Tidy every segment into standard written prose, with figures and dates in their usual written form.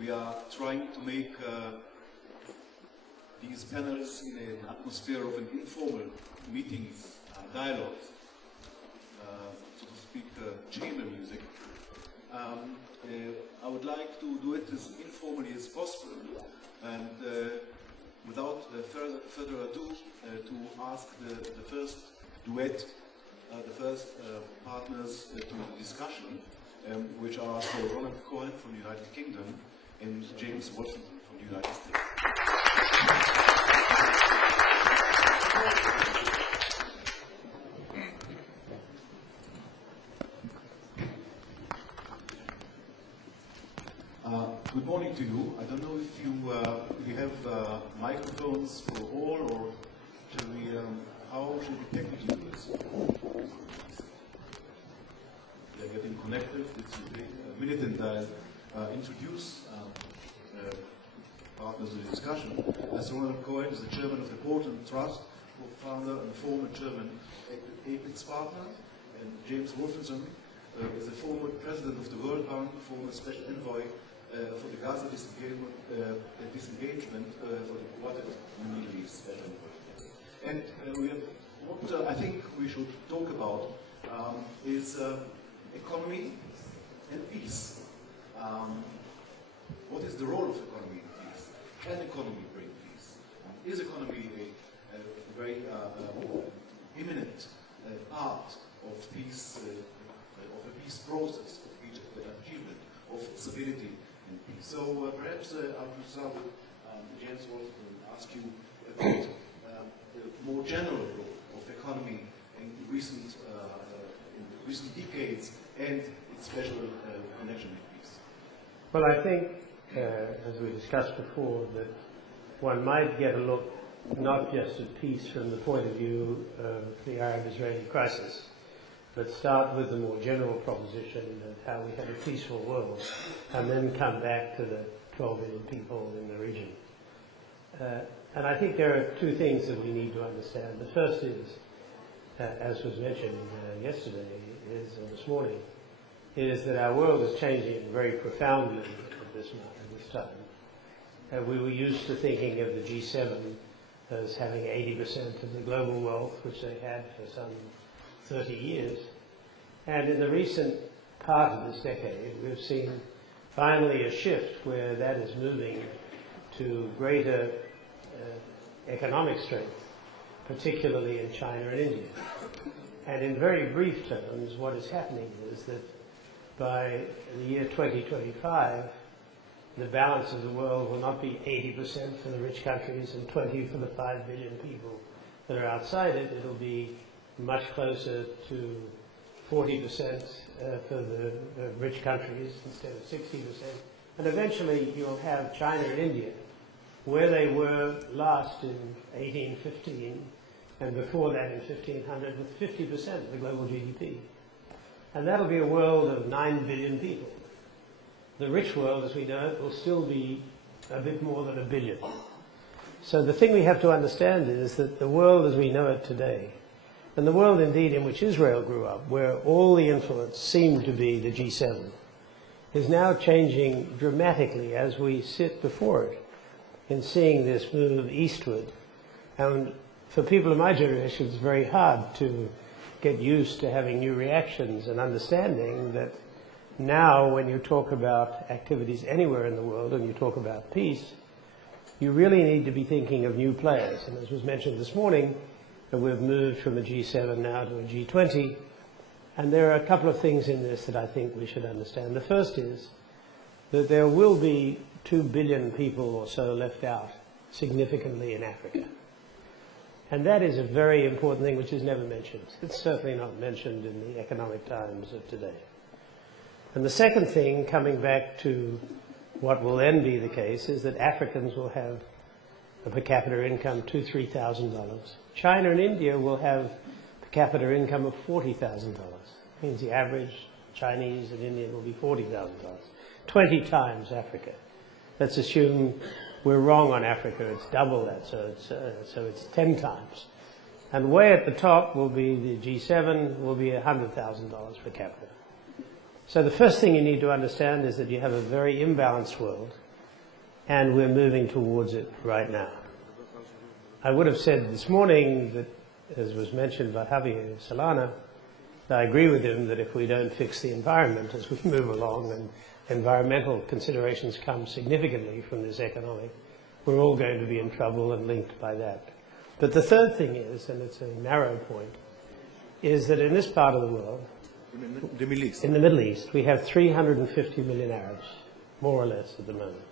We are trying to make these panels in an atmosphere of an informal meeting, dialogue, so to speak, chamber music. I would like to do it as informally as possible, and without further ado, to ask the first duet, the first partners to the discussion, which are Sir Oren2 from the United Kingdom and James Watson from the United States. Good morning to you. I don't know if you have microphones for all, or shall we, how should we technically do this? They're getting connected. It's a minute, and I'll introduce partners of the discussion. Sir Oren2 is the chairman of the Portland Trust, founder and former chairman of Apex Partner, and James Watson is the former president of the World Bank, former special envoy for the Gaza disengagement for the Quartet in the Middle East. And what I think we should talk about is economy and peace. What is the role of economy in peace? Can economy bring peace? Is economy a very imminent part of peace, of a peace process, of achievement of stability and peace? So perhaps I will start with James Watson and ask you about the more general role of economy in recent decades and its special connection with peace. Well, I think, as we discussed before, that one might get a look not just at peace from the point of view of the Arab-Israeli crisis, but start with the more general proposition of how we have a peaceful world, and then come back to the 12 million people in the region. And I think there are two things that we need to understand. The first is, as was mentioned yesterday, or this morning, is that our world is changing very profoundly at this time. We were used to thinking of the G7 as having 80% of the global wealth, which they had for some 30 years. And in the recent part of this decade, we've seen finally a shift where that is moving to greater economic strength, particularly in China and India. And in very brief terms, what is happening is that by the year 2025, the balance of the world will not be 80% for the rich countries and 20 for the 5 billion people that are outside it. It'll be much closer to 40% for the rich countries instead of 60%. And eventually you'll have China and India where they were last in 1815 and before that in 1500 with 50% of the global GDP. And that'll be a world of 9 billion people. The rich world, as we know it, will still be a bit more than 1 billion. So the thing we have to understand is that the world as we know it today, and the world indeed in which Israel grew up, where all the influence seemed to be the G7, is now changing dramatically as we sit before it in seeing this move eastward. And for people of my generation, it's very hard to get used to having new reactions and understanding that now when you talk about activities anywhere in the world and you talk about peace, you really need to be thinking of new players. And as was mentioned this morning, we've moved from a G7 now to a G20. And there are a couple of things in this that I think we should understand. The first is that there will be 2 billion people or so left out significantly in Africa. And that is a very important thing which is never mentioned. It's certainly not mentioned in the economic times of today. And the second thing, coming back to what will then be the case, is that Africans will have a per capita income $2,000 to $3,000. China and India will have per capita income of $40,000. Means the average Chinese and Indian will be $40,000, 20 times Africa. Let's assume we're wrong on Africa, it's double that, so it's 10 times. And way at the top will be the G7, will be $100,000 per capita. So the first thing you need to understand is that you have a very imbalanced world, and we're moving towards it right now. I would have said this morning that, as was mentioned by Javier Solana, I agree with him that if we don't fix the environment as we move along, and environmental considerations come significantly from this economic, we're all going to be in trouble and linked by that. But the third thing is, and it's a narrow point, is that in this part of the world, The Middle East. in the Middle East, we have 350 million Arabs, more or less at the moment.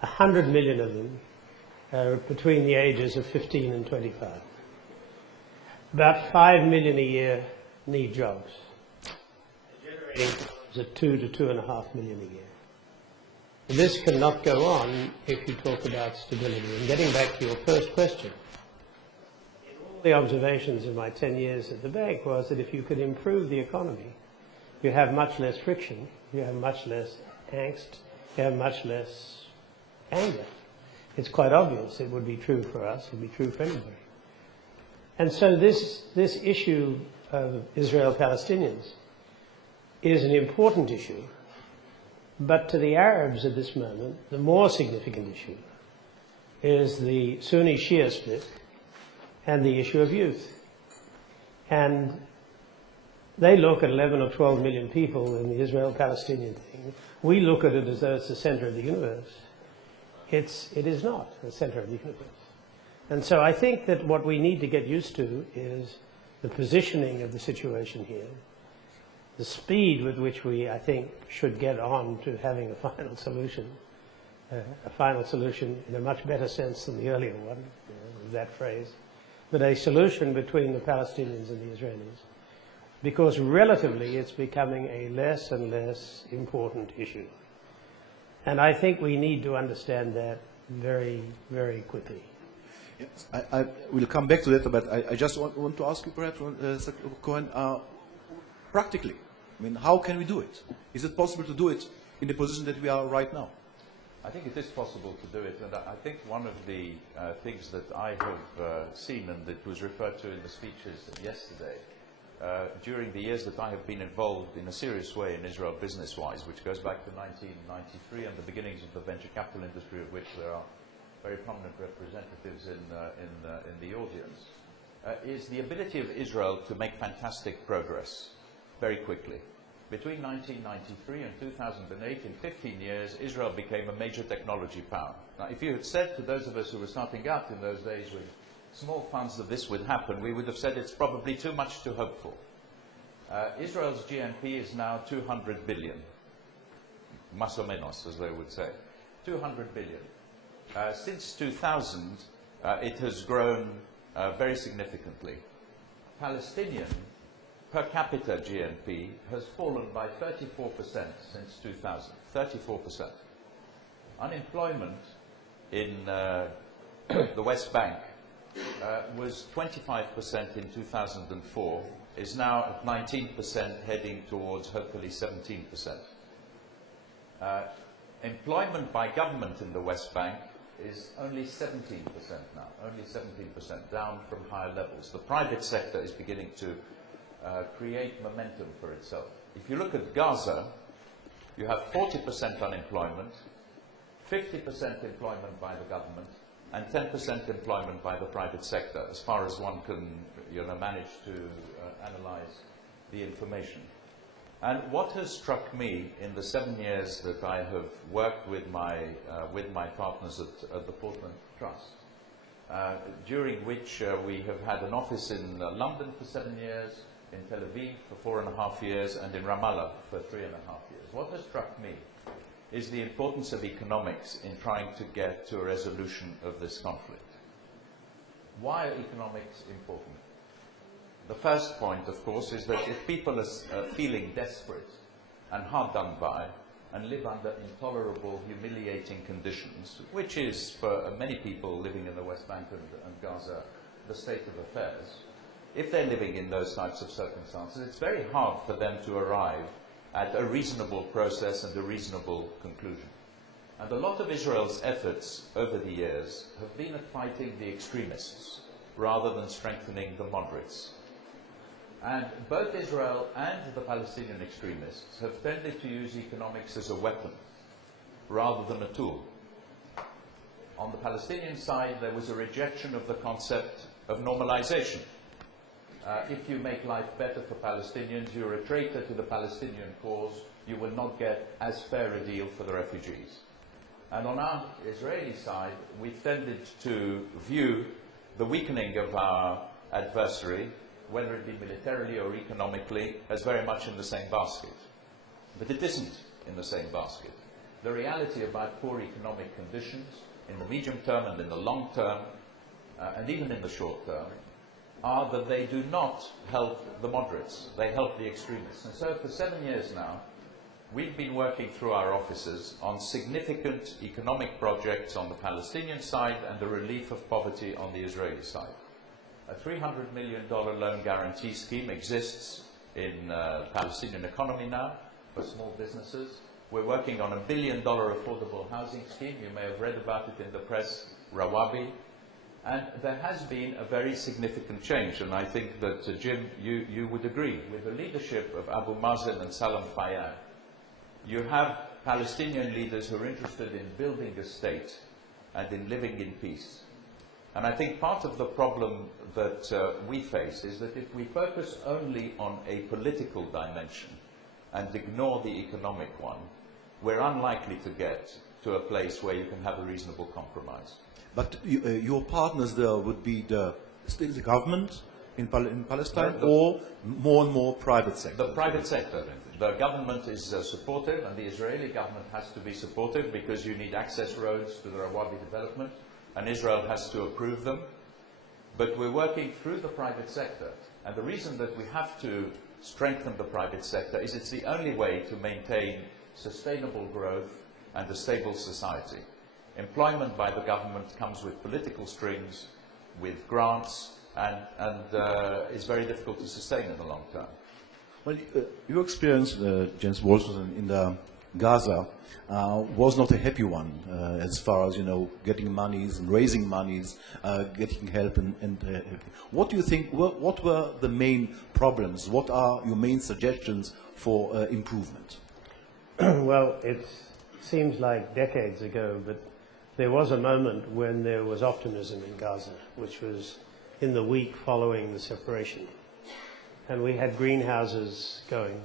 100 million of them are between the ages of 15 and 25. About 5 million a year need jobs, generating jobs at 2 to 2.5 million a year. This cannot go on if you talk about stability. And getting back to your first question, all the observations of my 10 years at the bank was that if you could improve the economy, you have much less friction, you have much less angst, you have much less anger. It's quite obvious it would be true for us, it would be true for anybody. And so this issue of Israel-Palestinians is an important issue, but to the Arabs at this moment, the more significant issue is the Sunni-Shia split and the issue of youth. And they look at 11 or 12 million people in the Israel-Palestinian thing. We look at it as though it's the center of the universe. It is not the center of the universe. And so I think that what we need to get used to is the positioning of the situation here, the speed with which we, I think, should get on to having a final solution in a much better sense than the earlier one, with that phrase, but a solution between the Palestinians and the Israelis, because relatively it's becoming a less and less important issue. And I think we need to understand that very, very quickly. Yes, I will come back to that, but I just want to ask you perhaps, Cohen, practically, I mean, how can we do it? Is it possible to do it in the position that we are right now? I think it is possible to do it, and I think one of the things that I have seen and that was referred to in the speeches yesterday, during the years that I have been involved in a serious way in Israel business-wise, which goes back to 1993 and the beginnings of the venture capital industry, of which there are very prominent representatives in the audience, is the ability of Israel to make fantastic progress very quickly. Between 1993 and 2008, in 15 years, Israel became a major technology power. Now, if you had said to those of us who were starting out in those days with small funds that this would happen, we would have said it's probably too much to hope for. Israel's GNP is now 200 billion, más o menos, as they would say. 200 billion. Since 2000, it has grown very significantly. Palestinian per capita GNP has fallen by 34% since 2000, 34%. Unemployment in the West Bank was 25% in 2004, is now at 19%, heading towards hopefully 17%. Employment by government in the West Bank is only 17% now, only 17%, down from higher levels. The private sector is beginning to create momentum for itself. If you look at Gaza, you have 40% unemployment, 50% employment by the government, and 10% employment by the private sector, as far as one can manage to analyze the information. And what has struck me in the 7 years that I have worked with my partners at the Portland Trust, during which we have had an office in London for 7 years, in Tel Aviv for 4.5 years, and in Ramallah for 3.5 years. What has struck me is the importance of economics in trying to get to a resolution of this conflict. Why are economics important? The first point, of course, is that if people are feeling desperate and hard done by and live under intolerable, humiliating conditions, which is for many people living in the West Bank and Gaza the state of affairs, if they're living in those types of circumstances, it's very hard for them to arrive at a reasonable process and a reasonable conclusion. And a lot of Israel's efforts over the years have been at fighting the extremists rather than strengthening the moderates. And both Israel and the Palestinian extremists have tended to use economics as a weapon rather than a tool. on the Palestinian side, there was a rejection of the concept of normalization. If you make life better for Palestinians, you're a traitor to the Palestinian cause, you will not get as fair a deal for the refugees. And on our Israeli side, we've tended to view the weakening of our adversary, whether it be militarily or economically, as very much in the same basket. But it isn't in the same basket. The reality about poor economic conditions in the medium term and in the long term, and even in the short term, are that they do not help the moderates, they help the extremists. And so for 7 years now, we've been working through our offices on significant economic projects on the Palestinian side and the relief of poverty on the Israeli side. A $300 million loan guarantee scheme exists in the Palestinian economy now for small businesses. We're working on $1 billion affordable housing scheme. You may have read about it in the press, Rawabi. And there has been a very significant change, and I think that, Jim, you would agree, with the leadership of Abu Mazen and Salam Fayyad, you have Palestinian leaders who are interested in building a state and in living in peace. And I think part of the problem that we face is that if we focus only on a political dimension and ignore the economic one, we're unlikely to get to a place where you can have a reasonable compromise. But your partners there would be still the government in Palestine, or more and more private sector? The private sector. The government is supportive, and the Israeli government has to be supportive because you need access roads to the Rawabi development, and Israel has to approve them. But we're working through the private sector, and the reason that we have to strengthen the private sector is it's the only way to maintain sustainable growth and a stable society. Employment by the government comes with political strings, with grants, and is very difficult to sustain in the long term. Well, your experience, James Wolfson, in Gaza was not a happy one as far as, getting monies and raising monies, getting help. And what do you think, what were the main problems? What are your main suggestions for improvement? Well, it seems like decades ago, but there was a moment when there was optimism in Gaza, which was in the week following the separation. And we had greenhouses going,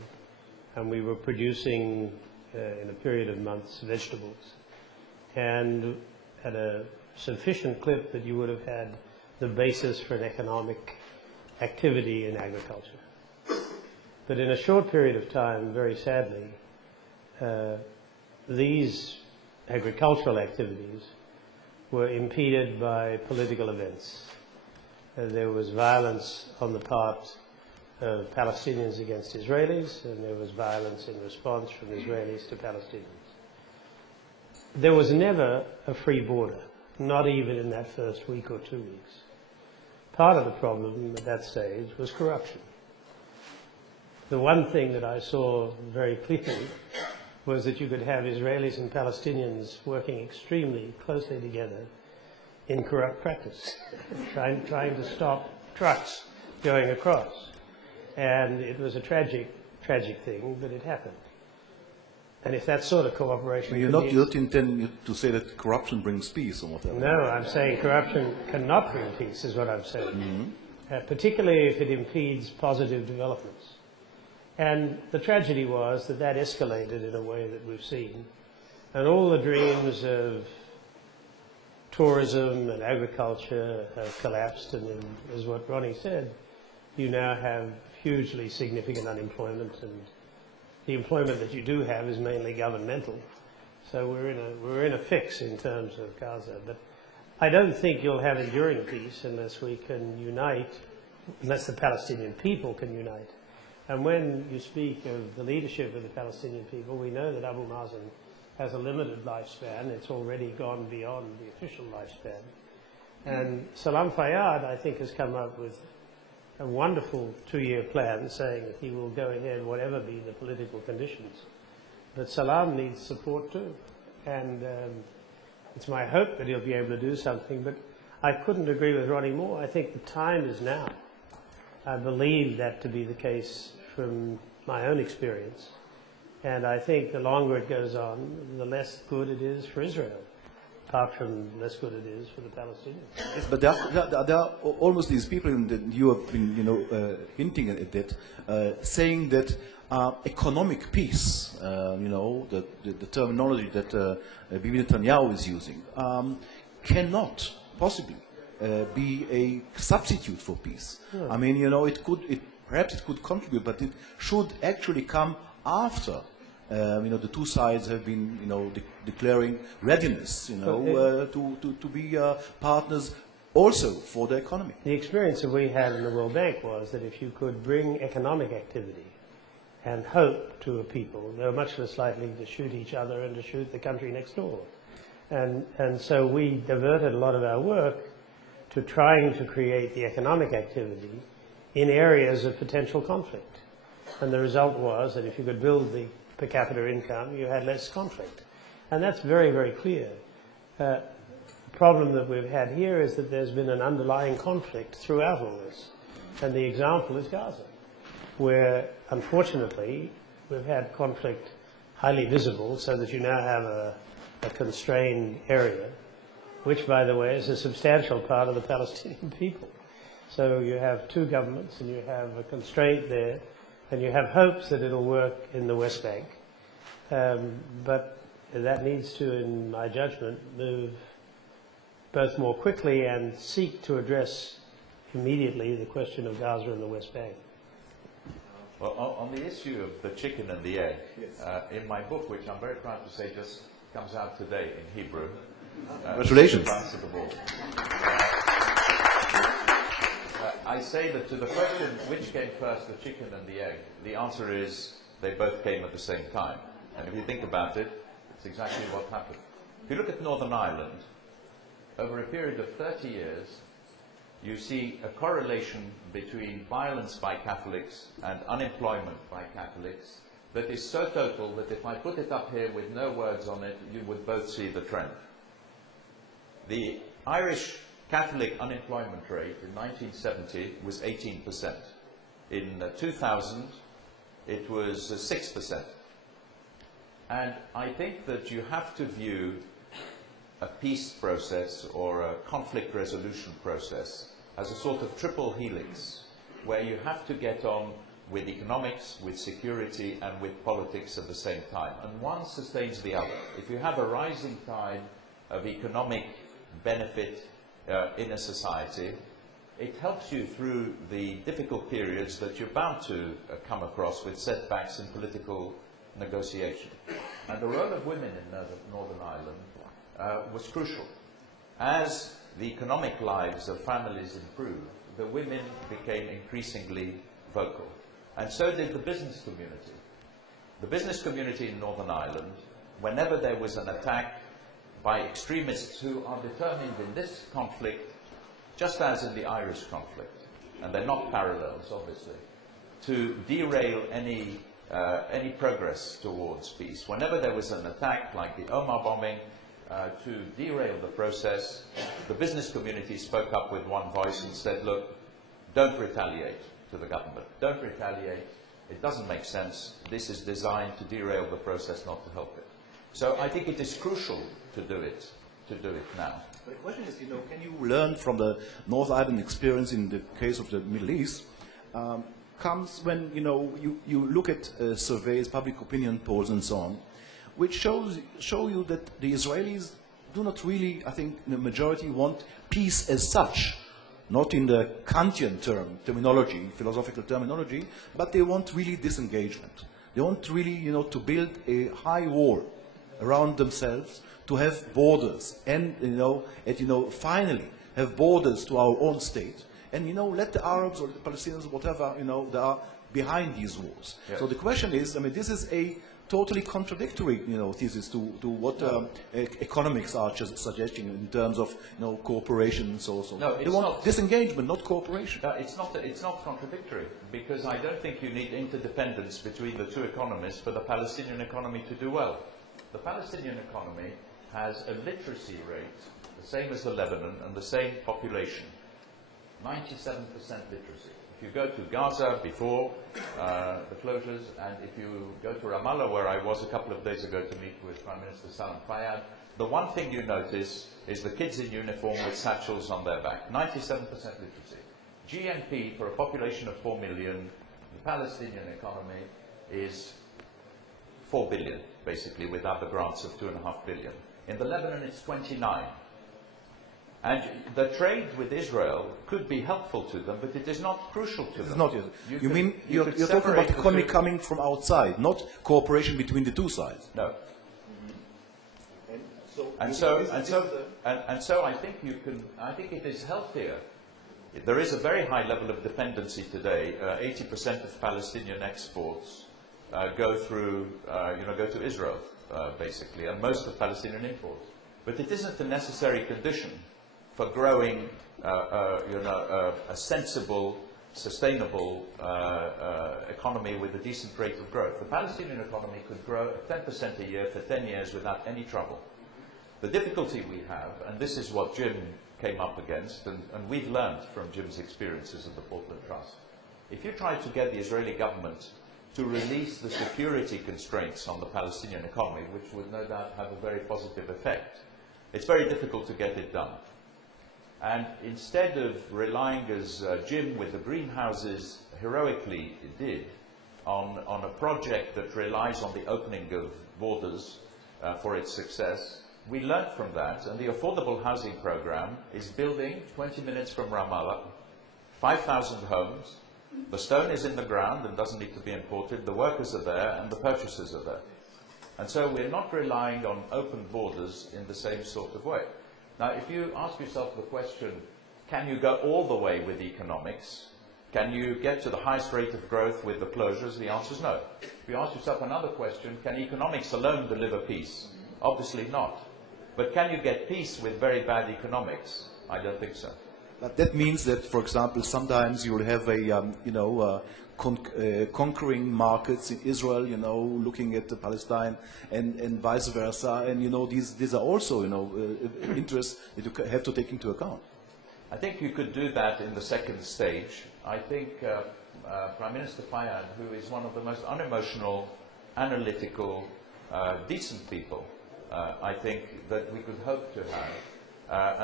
and we were producing, in a period of months, vegetables. And at a sufficient clip that you would have had the basis for an economic activity in agriculture. But in a short period of time, very sadly, these agricultural activities were impeded by political events. There was violence on the part of Palestinians against Israelis, and there was violence in response from Israelis to Palestinians. There was never a free border, not even in that first week or 2 weeks. Part of the problem at that stage was corruption. The one thing that I saw very clearly was that you could have Israelis and Palestinians working extremely closely together in corrupt practice, trying to stop trucks going across. And it was a tragic thing, but it happened. And if that sort of cooperation... You don't intend to say that corruption brings peace or whatever? No, I'm saying corruption cannot bring peace, is what I'm saying. Particularly if it impedes positive developments. And the tragedy was that escalated in a way that we've seen. And all the dreams of tourism and agriculture have collapsed, and then, as what Ronnie said, you now have hugely significant unemployment, and the employment that you do have is mainly governmental. So we're in a fix in terms of Gaza. But I don't think you'll have enduring peace unless we can unite, unless the Palestinian people can unite. And when you speak of the leadership of the Palestinian people, we know that Abu Mazen has a limited lifespan. It's already gone beyond the official lifespan. And Salam Fayyad, I think, has come up with a wonderful 2-year plan saying that he will go ahead whatever be the political conditions. But Salam needs support too. And it's my hope that he'll be able to do something. But I couldn't agree with Ronnie more. I think the time is now. I believe that to be the case from my own experience. And I think the longer it goes on, the less good it is for Israel. apart from less good it is for the Palestinians. Yes, but there are almost these people, and you have been, hinting at it, saying that economic peace, the terminology that Bibi Netanyahu is using, cannot possibly be a substitute for peace. Yeah. I mean, perhaps it could contribute, but it should actually come after. The two sides have been, declaring readiness, to be partners also for the economy. The experience that we had in the World Bank was that if you could bring economic activity and hope to a people, they were much less likely to shoot each other and to shoot the country next door. And so we diverted a lot of our work to trying to create the economic activity in areas of potential conflict. And the result was that if you could build the per capita income, you had less conflict. And that's very, very clear. The problem that we've had here is that there's been an underlying conflict throughout all this. And the example is Gaza, where unfortunately we've had conflict highly visible so that you now have a constrained area, which, by the way, is a substantial part of the Palestinian people. So you have two governments and you have a constraint there, and you have hopes that it'll work in the West Bank. But that needs to, in my judgment, move both more quickly and seek to address immediately the question of Gaza and the West Bank. Well, on the issue of the chicken and the egg, Yes. In my book, which I'm very proud to say just comes out today in Hebrew. Congratulations. I say that to the question, which came first, the chicken and the egg, the answer is they both came at the same time. And if you think about it, it's exactly what happened. If you look at Northern Ireland, over a period of 30 years, you see a correlation between violence by Catholics and unemployment by Catholics that is so total that if I put it up here with no words on it, you would both see the trend. The Irish Catholic unemployment rate in 1970 was 18%. In 2000, it was 6%. And I think that you have to view a peace process or a conflict resolution process as a sort of triple helix, where you have to get on with economics, with security, and with politics at the same time. And one sustains the other. If you have a rising tide of economic benefit in a society, it helps you through the difficult periods that you're bound to come across with setbacks in political negotiation. And the role of women in Northern Ireland was crucial. As the economic lives of families improved, the women became increasingly vocal. And so did the business community. The business community in Northern Ireland, whenever there was an attack by extremists who are determined in this conflict, just as in the Irish conflict, and they're not parallels, obviously, to derail any progress towards peace. Whenever there was an attack, like the Omar bombing, to derail the process, the business community spoke up with one voice and said, look, don't retaliate to the government. Don't retaliate. It doesn't make sense. This is designed to derail the process, not to help it. So I think it is crucial to do it now. But the question is, can you learn from the North Ireland experience in the case of the Middle East? Comes when you look at surveys, public opinion polls, and so on, which show you that the Israelis do not really, I think, the majority want peace as such, not in the Kantian terminology, philosophical terminology, but they want really disengagement. They want really, to build a high wall around themselves, to have borders, and finally have borders to our own state, and let the Arabs or the Palestinians, whatever, they are behind these walls. Yes. So the question is, this is a totally contradictory, thesis to what economics are just suggesting in terms of, cooperation and so on. No, they want not disengagement, not cooperation. It's not contradictory, because I don't think you need interdependence between the two economies for the Palestinian economy to do well. The Palestinian economy has a literacy rate, the same as the Lebanon, and the same population, 97% literacy. If If you go to Gaza before the closures, and if you go to Ramallah, where I was a couple of days ago to meet with Prime Minister Salam Fayyad, the one thing you notice is the kids in uniform with satchels on their back. 97% literacy. GNP for a population of 4 million, the Palestinian economy is 4 billion, basically, with other grants of 2.5 billion. In the Lebanon, it's 29. And the trade with Israel could be helpful to them, but it is not crucial to them. It's not. You mean you're talking about economy coming from outside, not cooperation between the two sides? No. And so I think you can. I think it is healthier. There is a very high level of dependency today. 80% of Palestinian exports go through, go to Israel, basically, and most of Palestinian imports. But it isn't a necessary condition for growing, a sensible, sustainable economy with a decent rate of growth. The Palestinian economy could grow 10% a year for 10 years without any trouble. The difficulty we have, and this is what Jim came up against, and we've learned from Jim's experiences at the Portland Trust, if you try to get the Israeli government to release the security constraints on the Palestinian economy, which would no doubt have a very positive effect, it's very difficult to get it done. And instead of relying, as Jim with the greenhouses heroically did, on a project that relies on the opening of borders for its success, we learned from that, and the affordable housing program is building 20 minutes from Ramallah, 5,000 homes. The stone is in the ground and doesn't need to be imported. The workers are there and the purchasers are there. And so we're not relying on open borders in the same sort of way. Now, if you ask yourself the question, can you go all the way with economics? Can you get to the highest rate of growth with the closures? The answer is no. If you ask yourself another question, can economics alone deliver peace? Obviously not. But can you get peace with very bad economics? I don't think so. But that means that, for example, sometimes you'll have a, conquering markets in Israel, looking at Palestine, and vice versa. And, these are also, interests that you have to take into account. I think you could do that in the second stage. I think Prime Minister Fayyad, who is one of the most unemotional, analytical, decent people, I think that we could hope to have.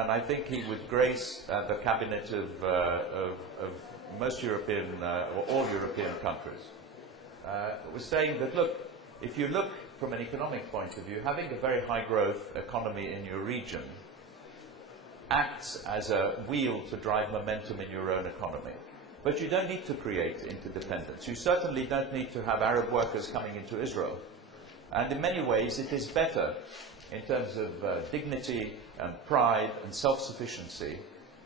And I think he would grace the cabinet of most European, or all European countries. Was saying that, look, if you look from an economic point of view, having a very high growth economy in your region acts as a wheel to drive momentum in your own economy. But you don't need to create interdependence. You certainly don't need to have Arab workers coming into Israel. And in many ways, it is better in terms of dignity and pride and self-sufficiency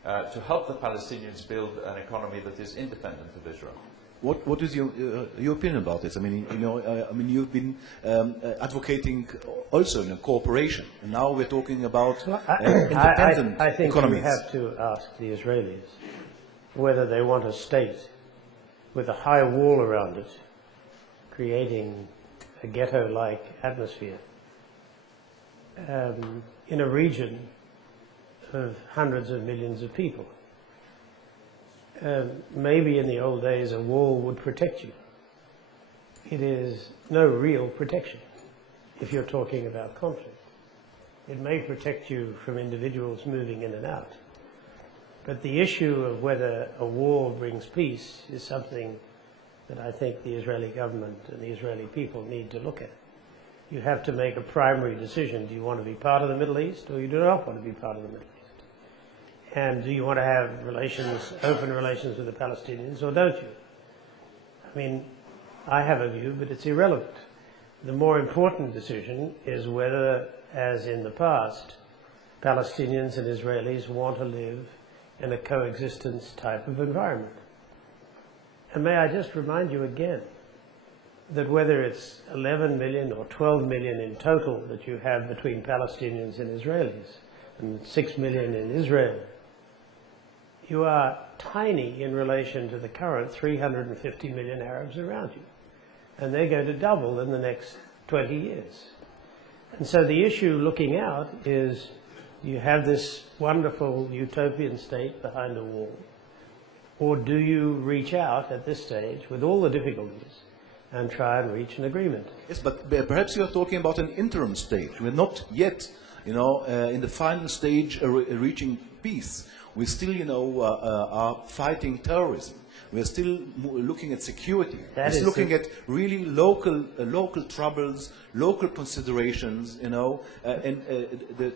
to help the Palestinians build an economy that is independent of Israel. What is your opinion about this? I mean, you've been advocating also in cooperation, and now we're talking about independent I think economies. you have to ask the Israelis whether they want a state with a high wall around it, creating a ghetto-like atmosphere in a region of hundreds of millions of people. Maybe in the old days a wall would protect you. It is no real protection if you're talking about conflict. It may protect you from individuals moving in and out. But the issue of whether a war brings peace is something that I think the Israeli government and the Israeli people need to look at. You have to make a primary decision. Do you want to be part of the Middle East, or you do not want to be part of the Middle East? And do you want to have relations, open relations with the Palestinians, or don't you? I mean, I have a view, but it's irrelevant. The more important decision is whether, as in the past, Palestinians and Israelis want to live in a coexistence type of environment. And may I just remind you again that whether it's 11 million or 12 million in total that you have between Palestinians and Israelis, and 6 million in Israel, you are tiny in relation to the current 350 million Arabs around you. And they're going to double in the next 20 years. And so the issue looking out is, you have this wonderful utopian state behind a wall, Or do you reach out at this stage with all the difficulties and try and reach an agreement? Yes, but perhaps you are talking about an interim stage. We're not yet, in the final stage reaching peace. We still, are fighting terrorism. We're still looking at security. We're still looking at really local troubles, local considerations, and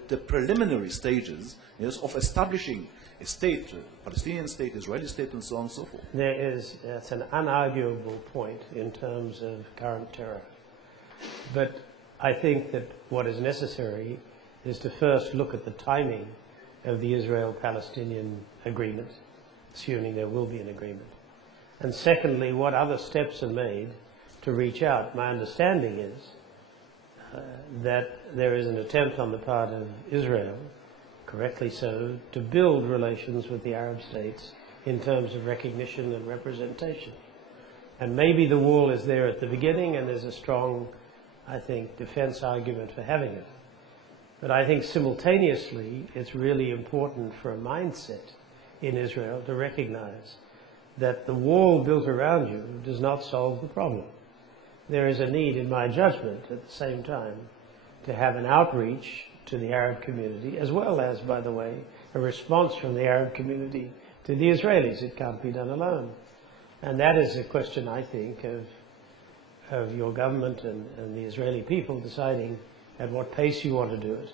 the preliminary stages of establishing a state, Palestinian state, Israeli state, and so on and so forth. That's an unarguable point in terms of current terror. But I think that what is necessary is to first look at the timing of the Israel-Palestinian agreement, assuming there will be an agreement. And secondly, what other steps are made to reach out. My understanding is that there is an attempt on the part of Israel, correctly so, to build relations with the Arab states in terms of recognition and representation. And maybe the wall is there at the beginning and there's a strong, I think, defense argument for having it. But I think simultaneously it's really important for a mindset in Israel to recognize that the wall built around you does not solve the problem. There is a need, in my judgment, at the same time, to have an outreach to the Arab community, as well as, by the way, a response from the Arab community to the Israelis. It can't be done alone. And that is a question, I think, of your government and the Israeli people deciding at what pace you want to do it.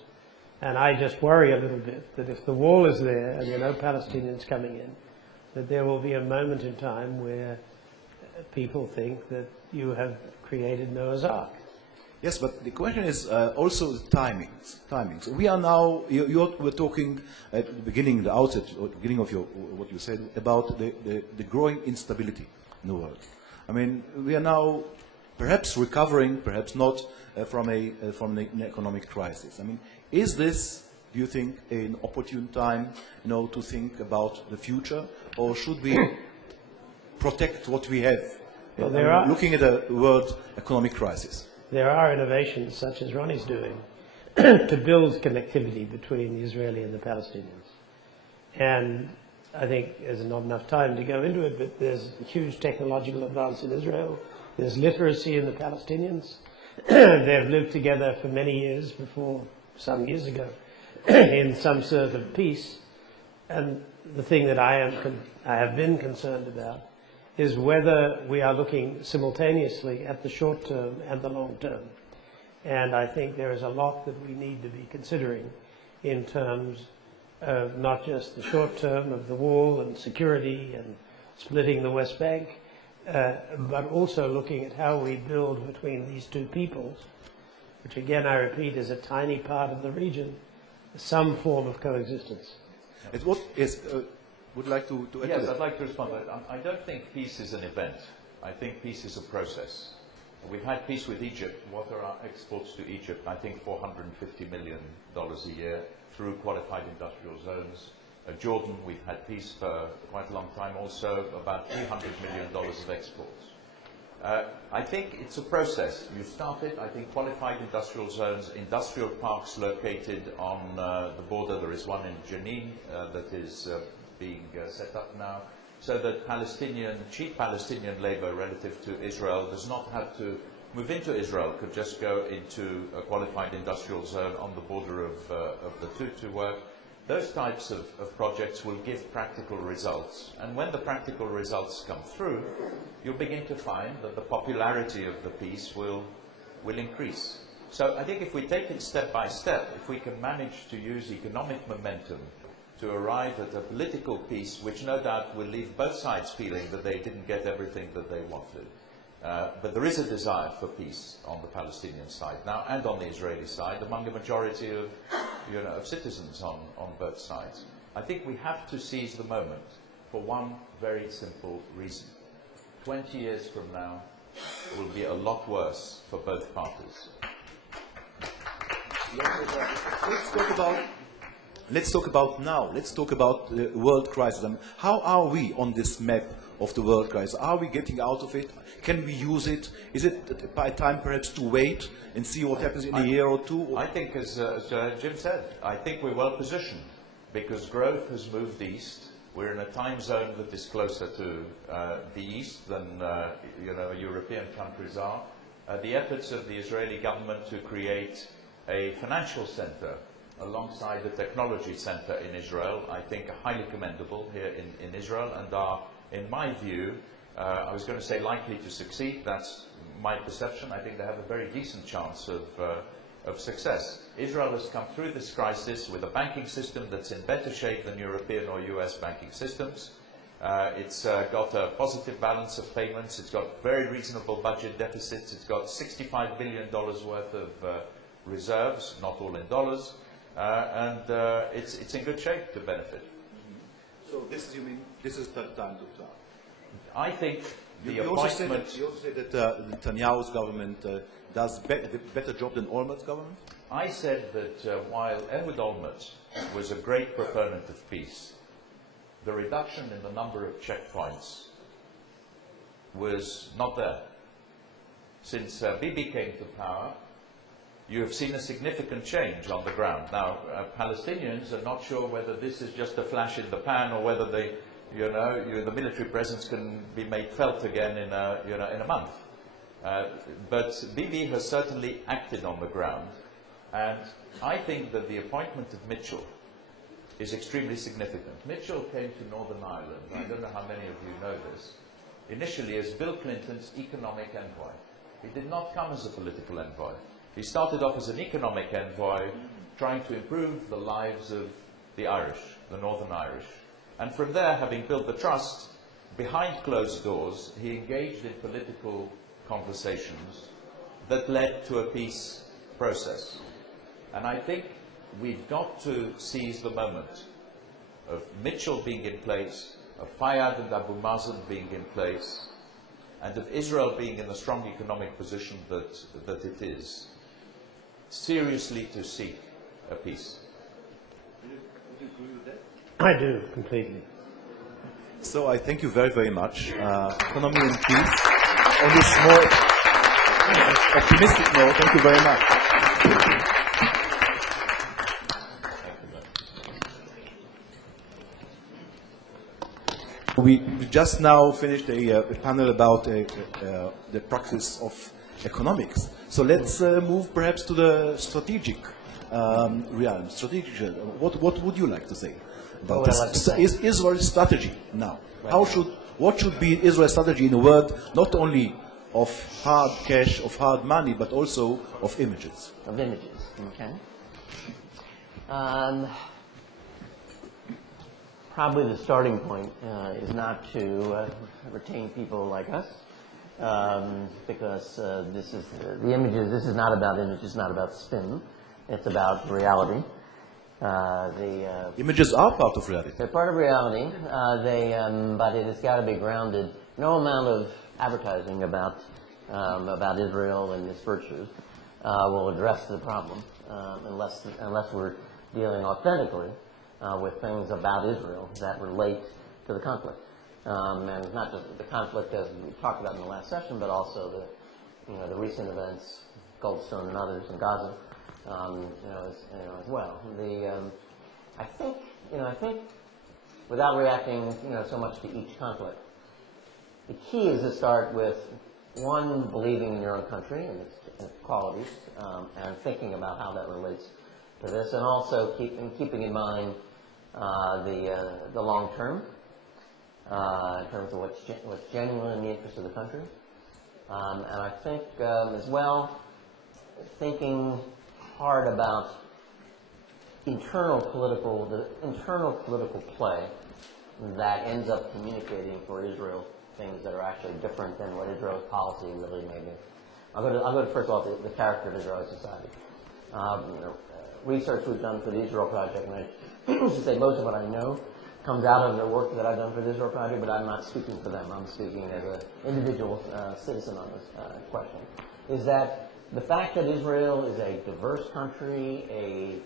And I just worry a little bit that if the wall is there and there are no Palestinians coming in, that there will be a moment in time where people think that you have created Noah's Ark. Yes, but the question is also timings. We are now, we're talking at the beginning, the outset, or the beginning of what you said about the growing instability in the world. I mean, we are now perhaps recovering, perhaps not, from an economic crisis. I mean, is this, do you think, an opportune time, to think about the future, or should we protect what we have? Well, looking at a world economic crisis. There are innovations, such as Ronnie's doing, to build connectivity between the Israeli and the Palestinians. And I think there's not enough time to go into it, but there's a huge technological advance in Israel. There's literacy in the Palestinians. They've lived together for many years before, some years ago, in some sort of peace. And the thing that I have been concerned about is whether we are looking simultaneously at the short term and the long term. And I think there is a lot that we need to be considering in terms of not just the short term of the wall and security and splitting the West Bank, but also looking at how we build between these two peoples, which again, I repeat, is a tiny part of the region, some form of coexistence. Would like to add Yes, to that? I'd like to respond to that. I don't think peace is an event. I think peace is a process. We've had peace with Egypt. What are our exports to Egypt? I think $450 million a year through qualified industrial zones. Jordan, we've had peace for quite a long time also, about $300 million of exports. I think it's a process. You start it, I think qualified industrial zones, industrial parks located on the border. There is one in Jenin that is being set up now, so that cheap Palestinian labor relative to Israel does not have to move into Israel, could just go into a qualified industrial zone on the border of the two to work. Those types of projects will give practical results, and when the practical results come through, you'll begin to find that the popularity of the peace will increase. So I think if we take it step by step, if we can manage to use economic momentum to arrive at a political peace, which no doubt will leave both sides feeling that they didn't get everything that they wanted. But there is a desire for peace on the Palestinian side now and on the Israeli side among a majority of, of citizens on both sides. I think we have to seize the moment for one very simple reason. 20 years from now will be a lot worse for both parties. Let's talk about now. Let's talk about the world crisis. How are we on this map of the world crisis? Are we getting out of it? Can we use it? Is it by time perhaps to wait and see what happens in a year or two? I think, as Jim said, I think we're well positioned because growth has moved east. We're in a time zone that is closer to the East than European countries are. The efforts of the Israeli government to create a financial center alongside the technology center in Israel, I think are highly commendable here in Israel and are, in my view, I was going to say likely to succeed. That's my perception. I think they have a very decent chance of success. Israel has come through this crisis with a banking system that's in better shape than European or US banking systems. It's got a positive balance of payments. It's got very reasonable budget deficits. It's got $65 billion worth of reserves, not all in dollars, and it's in good shape to benefit. So this is, you mean, this is the time to start? I think You also say that Netanyahu's government does a better job than Olmert's government? I said that while Ehud Olmert was a great proponent of peace, the reduction in the number of checkpoints was not there. Since Bibi came to power, you have seen a significant change on the ground. Now, Palestinians are not sure whether this is just a flash in the pan or whether they, the military presence can be made felt again in a month. But Bibi has certainly acted on the ground, and I think that the appointment of Mitchell is extremely significant. Mitchell came to Northern Ireland, I don't know how many of you know this, initially as Bill Clinton's economic envoy. He did not come as a political envoy. He started off as an economic envoy, trying to improve the lives of the Irish, the Northern Irish. And from there, having built the trust, behind closed doors, he engaged in political conversations that led to a peace process. And I think we've got to seize the moment of Mitchell being in place, of Fayyad and Abu Mazen being in place, and of Israel being in the strong economic position that it is, seriously to seek a peace. Would you agree with that? I do, completely. So I thank you very, very much. Economy and peace. On this more optimistic note, thank you very much. We just now finished a panel about the practice of economics. So let's move perhaps to the strategic realm. What would you like to say about this? Is Israel's strategy now? What should be Israel's strategy in a world not only of hard cash, of hard money, but also of images? Of images, okay. Probably the starting point is not to retain people like us, because this is the images. This is not about images, not about spin. It's about reality. Images are part of reality. They're part of reality. But it has got to be grounded. No amount of advertising about Israel and its virtues will address the problem unless we're dealing authentically with things about Israel that relate to the conflict, and not just the conflict as we talked about in the last session, but also the recent events, Goldstone and others in Gaza, as well. I think without reacting so much to each conflict, the key is to start with one, believing in your own country and its qualities, and thinking about how that relates to this, and also keeping in mind the long term in terms of what's genuine in the interest of the country, and I think as well thinking hard about the internal political play that ends up communicating for Israel things that are actually different than what Israel's policy really may be. I'll go to first of all the character of Israeli society. Research we've done for the Israel Project, and I should say most of what I know comes out of the work that I've done for the Israel Project, but I'm not speaking for them. I'm speaking as an individual citizen on this question, is that the fact that Israel is a diverse country, a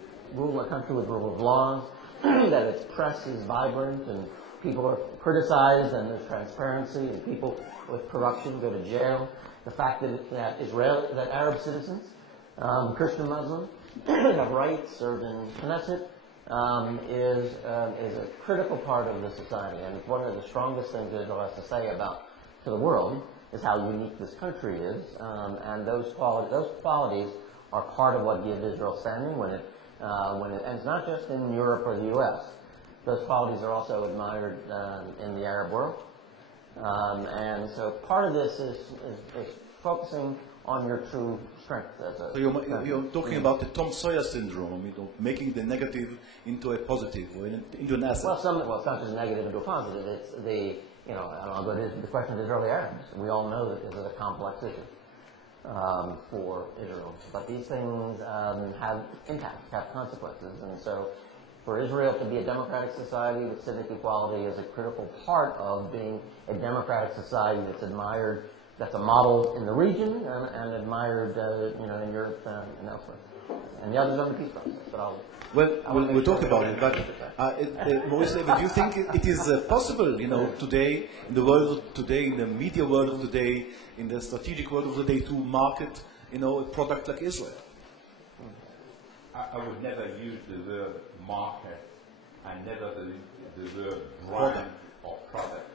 country with rule of laws, that its press is vibrant and people are criticized and there's transparency and people with corruption go to jail, the fact that Arab citizens, Christian Muslims, have rights, served in Knesset, is a critical part of the society, and it's one of the strongest things Israel has to say about to the world is how unique this country is, and those qualities are part of what gives Israel standing and it's not just in Europe or the U.S. Those qualities are also admired in the Arab world, and so part of this is focusing on your true strength as a. So you're talking about the Tom Sawyer syndrome, making the negative into a positive or into an asset. Well, it's not just negative into a positive. It's and I'll go to the question of Israeli Arabs. We all know that this is a complex issue for Israel, but these things have impacts, have consequences, and so for Israel to be a democratic society with civic equality is a critical part of being a democratic society that's admired. That's a model in the region and admired, in Europe and elsewhere. And the others on the peace process. But we'll talk about it. But Maurice, do you think it is possible, today in the world of today, in the media world of today, in the strategic world of today, to market, a product like Israel? I would never use the word market and never the word brand or product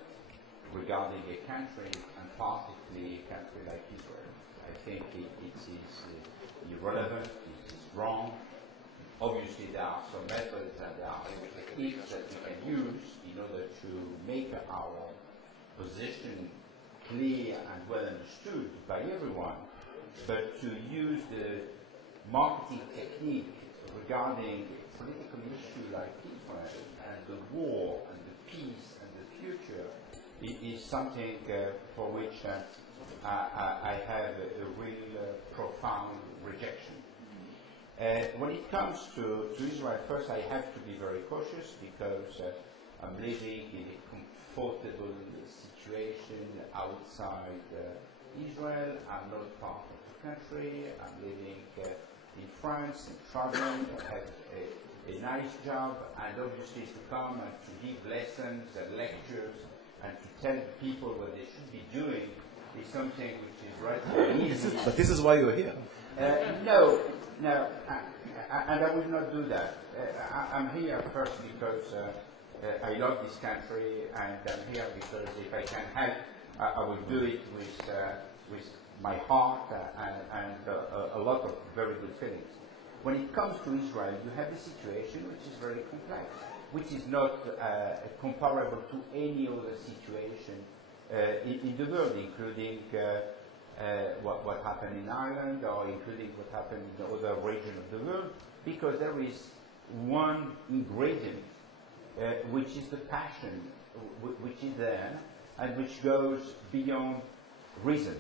regarding a country, and particularly a country like Israel. I think it is irrelevant, it is wrong. Obviously there are some methods and there are techniques that we can use in order to make our position clear and well understood by everyone, but to use the marketing technique regarding a political issue like Israel and the war and the peace and the future is something for which I have a real profound rejection. When it comes to Israel, first I have to be very cautious because I'm living in a comfortable situation outside Israel. I'm not part of the country. I'm living in France and traveling. I have a nice job, and obviously to come and to give lessons and lectures and to tell people what they should be doing is something which is relatively easy. But this is why you're here. No, and I will not do that. I'm here first because I love this country, and I'm here because if I can help, I will do it with my heart and a lot of very good feelings. When it comes to Israel, you have a situation which is very complex, which is not comparable to any other situation in the world, including what happened in Ireland or including what happened in the other region of the world, because there is one ingredient which is the passion which is there and which goes beyond reason.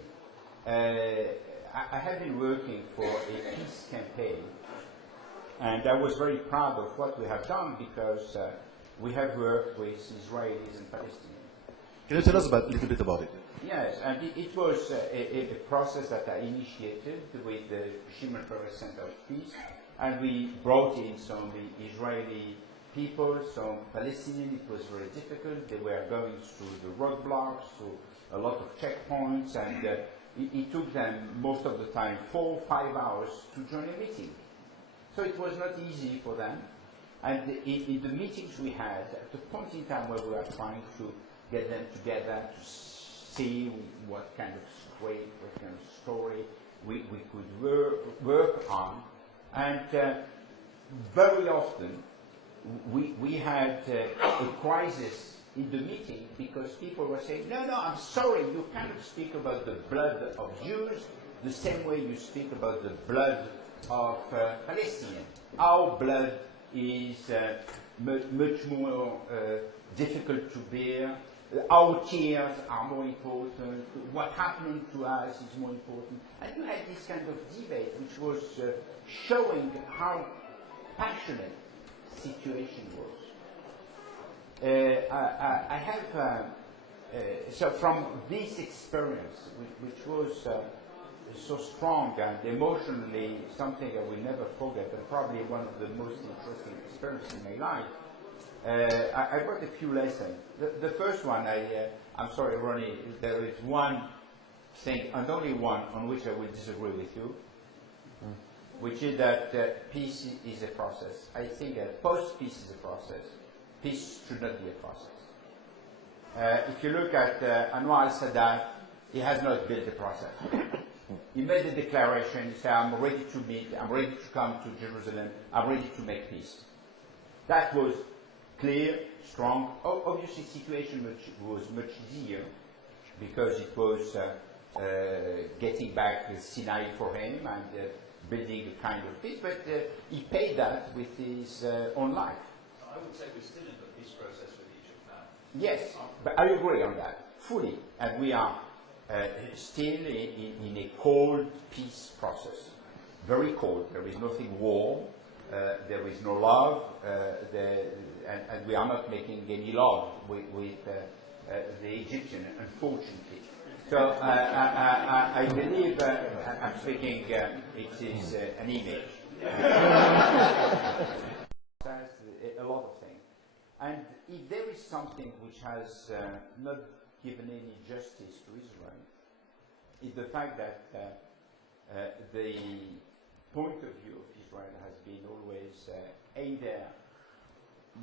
I have been working for a peace campaign, and I was very proud of what we have done because we have worked with Israelis and Palestinians. Can you tell us a little bit about it? Yes, and it was a process that I initiated with the Shimon Peres Center of Peace, and we brought in some Israeli people, some Palestinians. It was very difficult. They were going through the roadblocks, through a lot of checkpoints, and it took them most of the time 4 or 5 hours to join a meeting. So it was not easy for them. And in the meetings we had, at the point in time where we were trying to get them together to see what kind of script, what kind of story we could work on. And very often we had a crisis in the meeting because people were saying, no, I'm sorry, you cannot speak about the blood of Jews the same way you speak about the blood of Palestinians. Our blood is much more difficult to bear. Our tears are more important. What happened to us is more important. And you had this kind of debate which was showing how passionate the situation was. I have, so from this experience, which was so strong and emotionally something I will never forget, and probably one of the most interesting experiences in my life, I brought a few lessons. The first one, I'm sorry, Ronnie, there is one thing, and only one, on which I will disagree with you. which is that peace is a process. I think post-peace is a process. Peace should not be a process. If you look at Anwar al-Sadat, he has not built a process. He made a declaration, he said, I'm ready to meet, I'm ready to come to Jerusalem, I'm ready to make peace. That was clear, strong. Obviously, the situation was much easier because it was getting back Sinai for him and building a kind of peace, but he paid that with his own life. I would say we're still in the peace process with Egypt now. Yes, but I agree on that, fully. And we are still in a cold peace process. Very cold. There is nothing warm. There is no love. And we are not making any love with the Egyptian, unfortunately. So I believe I'm speaking, it is an image. A lot of things. And if there is something which has not given any justice to Israel, is the fact that the point of view of Israel has been always either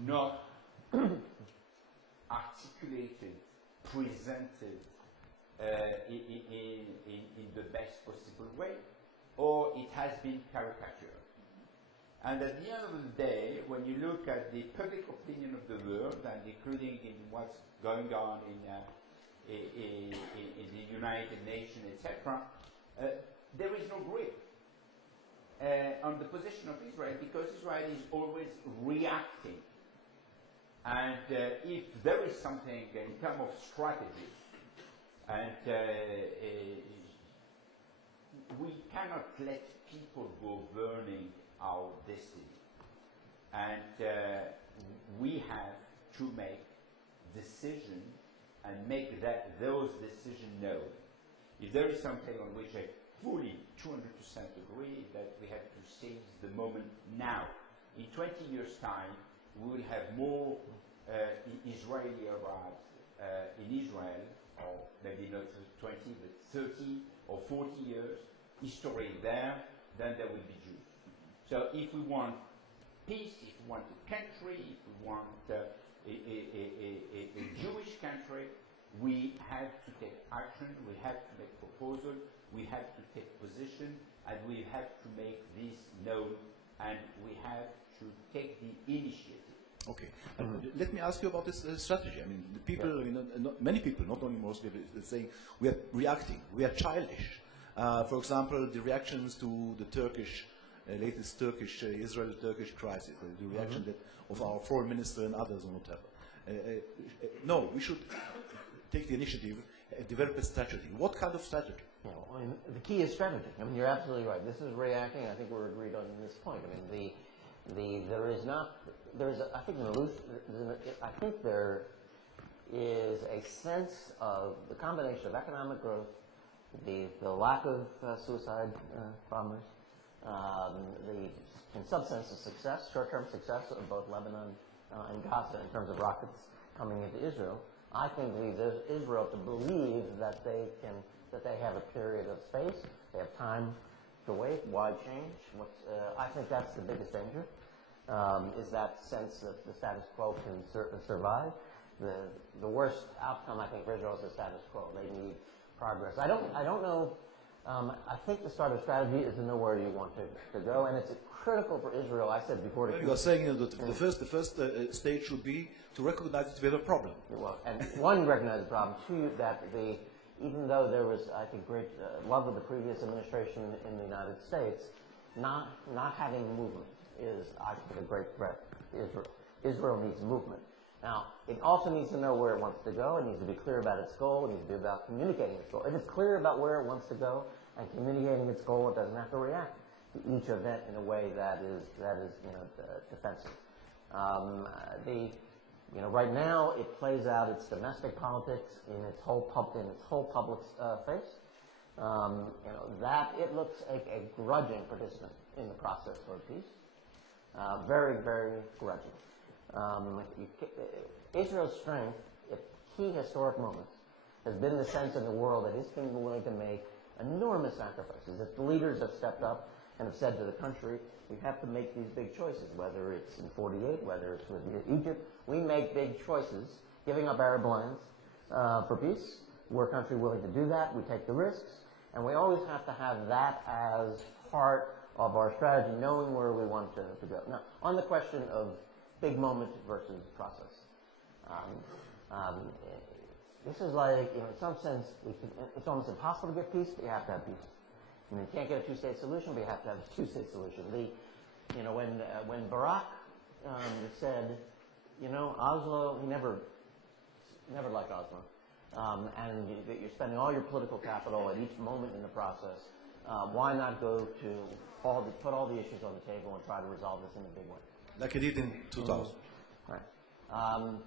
not articulated, presented in the best possible way, or it has been caricatured. And at the end of the day, when you look at the public opinion of the world, and including in what's going on in the United Nations, etc., there is no grip on the position of Israel, because Israel is always reacting. And if there is something in terms of strategy, and we cannot let people go burning our destiny. And we have to make decisions and make those decisions known. If there is something on which I fully 200% agree, that we have to seize the moment now. In 20 years' time, we will have more Israeli Arabs in Israel, or maybe not 20, but 30 or 40 years, history there, than there will be Jews. So if we want peace, if we want a country, if we want a Jewish country, we have to take action, we have to make proposals, we have to take position, and we have to make this known, and we have to take the initiative. Okay. Let me ask you about this strategy. I mean, the people, many people, not only Muslims, are saying we are reacting, we are childish. For example, the reactions to the latest Israel-Turkish crisis, the reaction of our foreign minister and others or whatever. No, we should take the initiative and develop a strategy. What kind of strategy? Well, the key is strategy. I mean, you're absolutely right. This is reacting. I think we're agreed on this point. I mean, I think there is a sense of the combination of economic growth, the lack of suicide bombers, in some sense, the success, short-term success of both Lebanon and Gaza in terms of rockets coming into Israel. I think leads Israel to believe that they have a period of space, they have time to wait, why change? I think that's the biggest danger, is that sense that the status quo can survive. The worst outcome, I think, for Israel is the status quo. They need progress. I don't know. I think the start of strategy is to know where you want to go, and it's critical for Israel. I said before. You are saying that the first stage should be to recognize that we have a problem. Well, and one, recognize the problem. Two, that even though there was, I think, great love of the previous administration in the United States, not having movement is, I think, a great threat to Israel. Israel needs movement. Now, it also needs to know where it wants to go. It needs to be clear about its goal. It needs to be about communicating its goal. If it's clear about where it wants to go and communicating its goal, it doesn't have to react to each event in a way that is defensive. Right now, it plays out its domestic politics in its whole public face. That it looks like a grudging participant in the process for peace. Very, very grudging. Israel's strength at key historic moments has been the sense in the world that it's been willing to make enormous sacrifices, that the leaders have stepped up and have said to the country, we have to make these big choices, whether it's in 48, whether it's with Egypt. We make big choices, giving up Arab lands for peace. We're a country willing to do that. We take the risks. And we always have to have that as part of our strategy, knowing where we want to go. Now, on the question of big moment versus process. This is like, in some sense, it's almost impossible to get peace, but you have to have peace. You can't get a two-state solution, but you have to have a two-state solution. When Barack said, Oslo, he never liked Oslo, and you're spending all your political capital at each moment in the process. Why not go to put all the issues on the table and try to resolve this in a big way? Like he did in 2000. Right.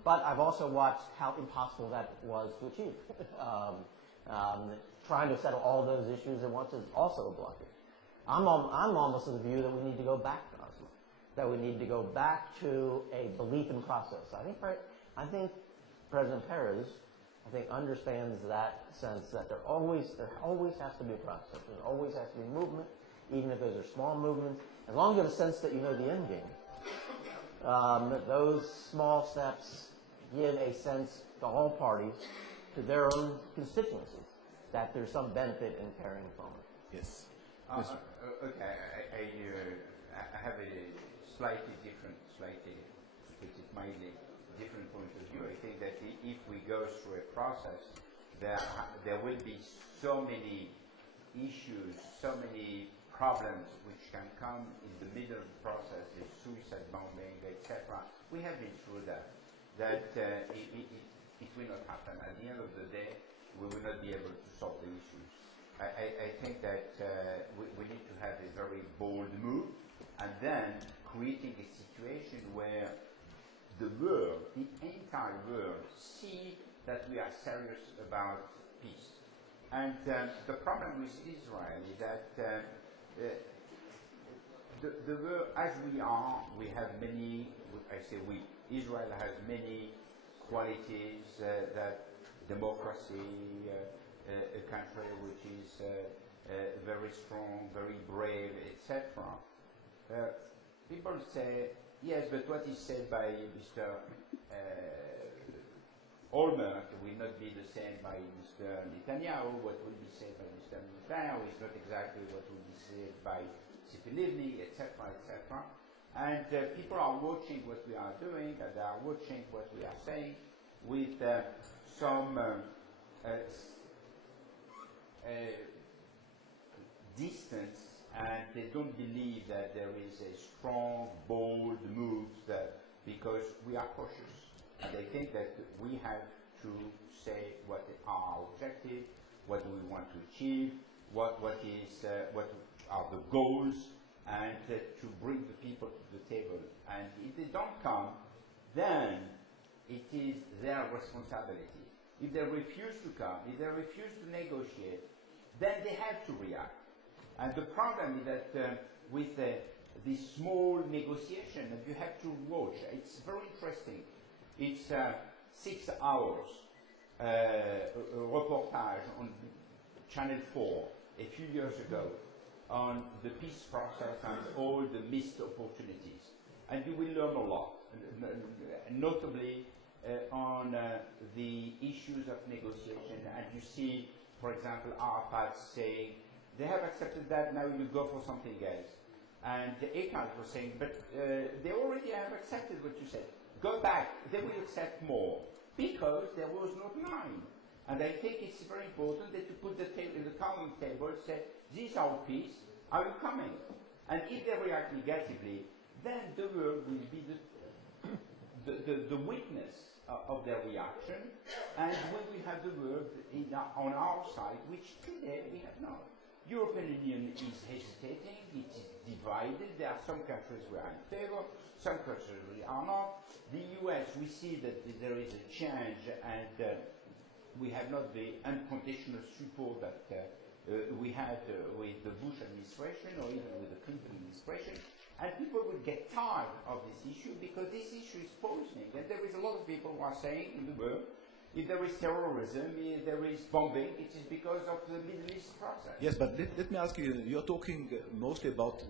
But I've also watched how impossible that was to achieve. Trying to settle all those issues at once is also a blockage. I'm almost of the view that we need to go back to Oslo, that we need to go back to a belief in process. I think President Perez, understands that sense that there always has to be a process. There always has to be movement, even if those are small movements. As long as you have a sense that you know the end game, those small steps give a sense to all parties, to their own constituencies, that there's some benefit in carrying forward. Yes. Okay, I have a slightly different point of view. I think that if we go through a process, there will be so many issues, so many problems which can come in the middle of the process, the suicide bombing, etc. We have been through that. It will not happen. At the end of the day, we will not be able to solve the issues. I think that we need to have a very bold move, and then creating a situation where the world, the entire world, see that we are serious about peace. And the problem with Israel is that the world, as we are, we have many, I say we, Israel has many qualities, that democracy, a country which is very strong, very brave, etc. People say, yes, but what is said by Mr. Olmert will not be the same by Mr. Netanyahu. What will be said by Mr. Netanyahu is not exactly what will be said by Livni, etc., etc. And people are watching what we are doing, and they are watching what we are saying with some distance, and they don't believe that there is a strong, bold move because we are cautious. And they think that we have to say what are our objectives, what do we want to achieve, what are the goals, and to bring the people to the table. And if they don't come, then it is their responsibility. If they refuse to come, if they refuse to negotiate, then they have to react. And the problem is that with this small negotiation that you have to watch, it's very interesting. It's 6 hours reportage on Channel 4 a few years ago on the peace process and all the missed opportunities. And you will learn a lot, notably on the issues of negotiation. And you see, for example, Arafat saying, they have accepted that, now you go for something else. And Eichmann was saying, but they already have accepted what you said. Go back, they will accept more, because there was no line. And I think it's very important that you put the common table, say, this is our peace, are you coming? And if they react negatively, then the world will be the witness of their reaction, and we will have the world on our side, which today we have not. European Union is hesitating, it is divided. There are some countries who are in favor, some countries who are not. The US, we see that there is a change, and we have not the unconditional support that we had with the Bush administration or even with the Clinton administration. And people will get tired of this issue because this issue is poisoning. And there is a lot of people who are saying in the world If there is terrorism, if there is bombing, it is because of the Middle East process. Yes, but let me ask you, you're talking mostly about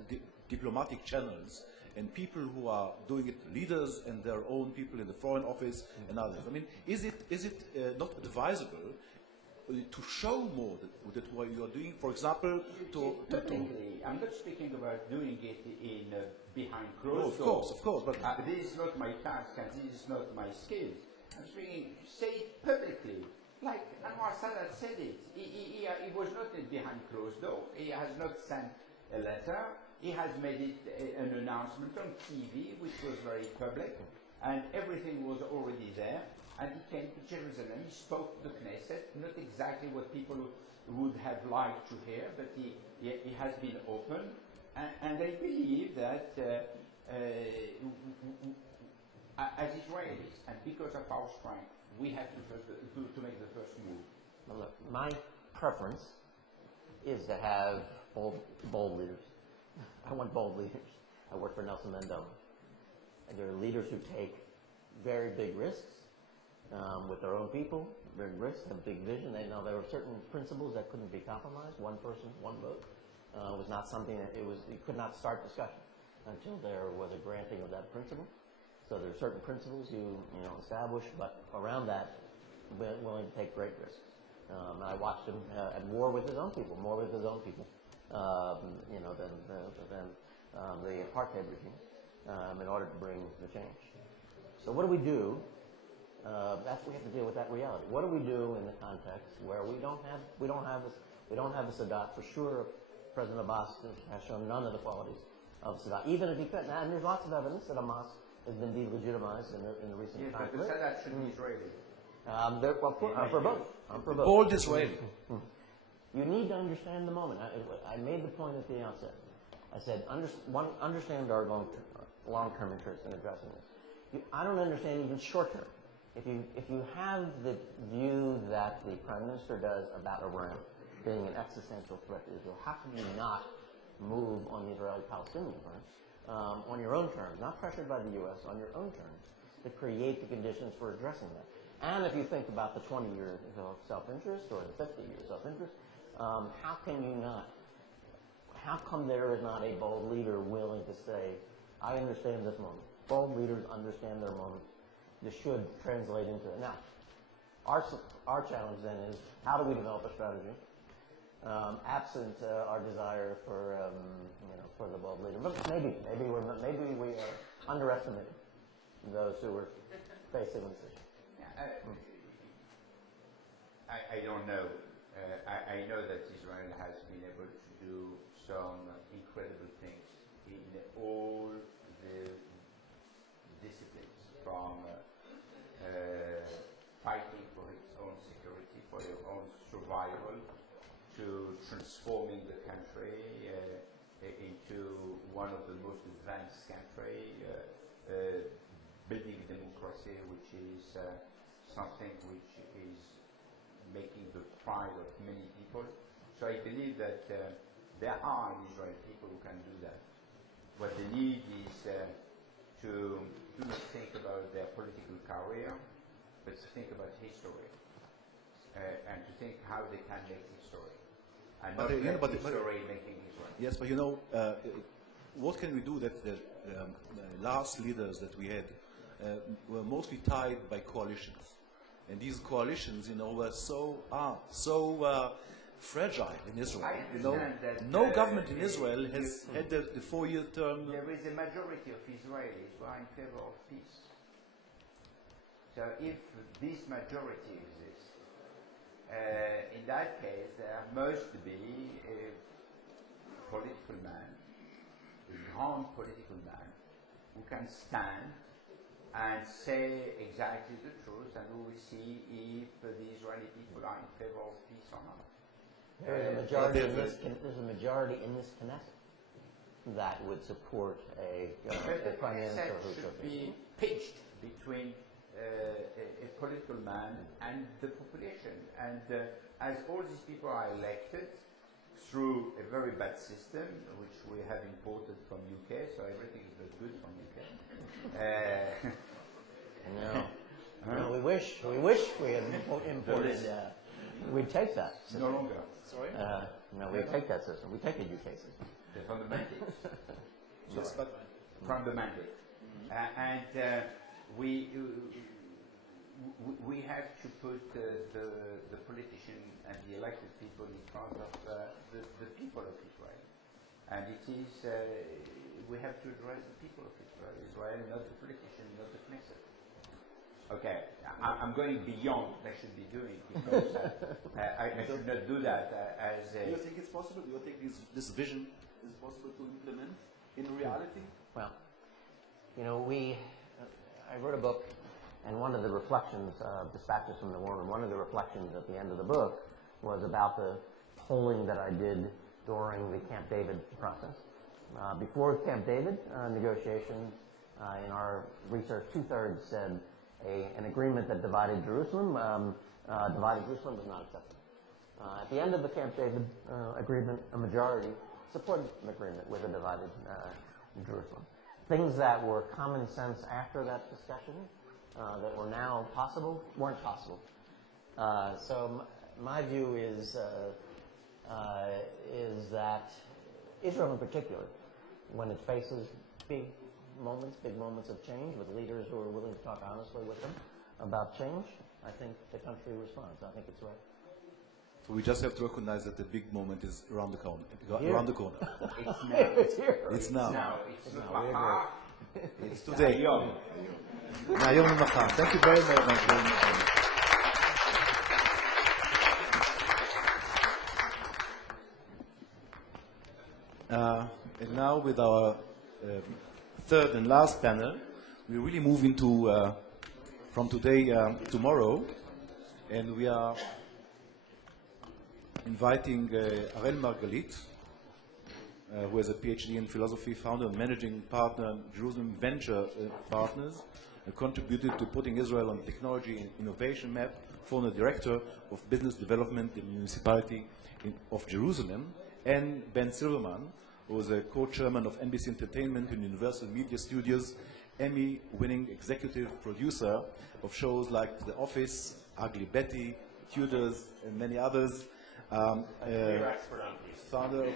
diplomatic channels and people who are doing it, leaders and their own people in the Foreign Office and others. I mean, is it not advisable to show more that what you are doing, for example, I'm not speaking about doing it in behind No, closed of course, but this is not my task and this is not my skills. I'm speaking, say it publicly. Like Anwar Sadat said it. He was not behind closed door. He has not sent a letter. He has made it an announcement on TV, which was very public, and everything was already there. And he came to Jerusalem. He spoke to the Knesset, not exactly what people would have liked to hear, but he has been open. And I believe that as Israelis, and because of our strength, we have to make the first move. Well, look, my preference is to have bold leaders. I want bold leaders. I work for Nelson Mandela. And there are leaders who take very big risks with their own people, big risks, have big vision. They know there were certain principles that couldn't be compromised. One person, one vote was not something that you could not start discussion until there was a granting of that principle. So there are certain principles you establish, but around that, willing to take great risks. And I watched him at war with his own people, more with his own people, than the apartheid regime, in order to bring the change. So what do we do? We have to deal with that reality. What do we do in the context where we don't have a Sadat? For sure, President Abbas has shown none of the qualities of Sadat, even if he could. And there's lots of evidence that Hamas has been delegitimized in the recent conflict. But the Sadat should be Israeli. I'm for both. I'm for both. bold Israeli. You need to understand the moment. I made the point at the outset. I said, understand our long-term interest in addressing this. I don't understand even short-term. If you have the view that the Prime Minister does about Iran being an existential threat to Israel, how can you not move on the Israeli-Palestinian front on your own terms, not pressured by the U.S., on your own terms, to create the conditions for addressing that? And if you think about the 20 years of self-interest or the 50 years of self-interest, how can you not? How come there is not a bold leader willing to say, I understand this moment? Bold leaders understand their moment. This should translate into it. Now, our challenge then is, how do we develop a strategy absent our desire for the bold leader? But maybe we are underestimating those who are facing this issue. I don't know. I know that Israel has been able to do some incredible things in all the disciplines, from fighting for its own security, for your own survival, to transforming the country into one of the most advanced countries, building democracy, which is something which is making the pride of many people. So I believe that there are in Israel people who can do that. What they need is to do not think about their political career, but to think about history, and to think how they can make history, and not history making history. Yes, but what can we do that the last leaders that we had were mostly tied by coalitions, and these coalitions, were so fragile in Israel. That, no government in Israel has had the 4-year term. There is a majority of Israelis who are in favor of peace. So if this majority exists, in that case, there must be a political man, a grand political man, who can stand and say exactly the truth, and we will see if the Israeli people are in favor of peace or not. There's a majority in this Knesset that would support a Prime Minister who should be pitched between a political man and the population. And as all these people are elected through a very bad system, which we have imported from UK, so everything is not good from UK. No, wish we had imported. We'd take that system. No longer. Sorry? No, we'd take that system. We'd take the UK system. The fundamentals. Yes, but Fundamental. And we have to put the politician and the elected people in front of the people of Israel. And it is, we have to address the people of Israel, not the politician, not the Knesset. Okay, I'm going beyond what I should be doing because I should not do that as do you think it's possible? Do you think this vision is possible to implement in reality? Well, you know, I wrote a book, and one of the reflections, Dispatches from the War Room, one of the reflections at the end of the book was about the polling that I did during the Camp David process. Before Camp David negotiations, in our research, 2/3 said an agreement that divided Jerusalem was not acceptable. At the end of the Camp David agreement, a majority supported an agreement with a divided Jerusalem. Things that were common sense after that discussion that were now possible weren't possible. So my view is that Israel in particular, when it faces big moments of change with leaders who are willing to talk honestly with them about change, I think the country responds. I think it's right. So we just have to recognize that the big moment is around the corner. Here. Around the corner. it's now. It's here. It's now. It's now. now. We agree. It's today. Young. מהיום למחר. Thank you very much. And now with our third and last panel, we really move into from today tomorrow, and we are inviting Arel Margalit, who has a PhD in philosophy, founder and managing partner, Jerusalem Venture Partners, and contributed to putting Israel on the technology and innovation map, former director of business development in the municipality of Jerusalem, and Ben Silverman, who is a co-chairman of NBC Entertainment and Universal Media Studios, Emmy-winning executive producer of shows like The Office, Ugly Betty, Tudors, and many others. You're expert on these. Founder of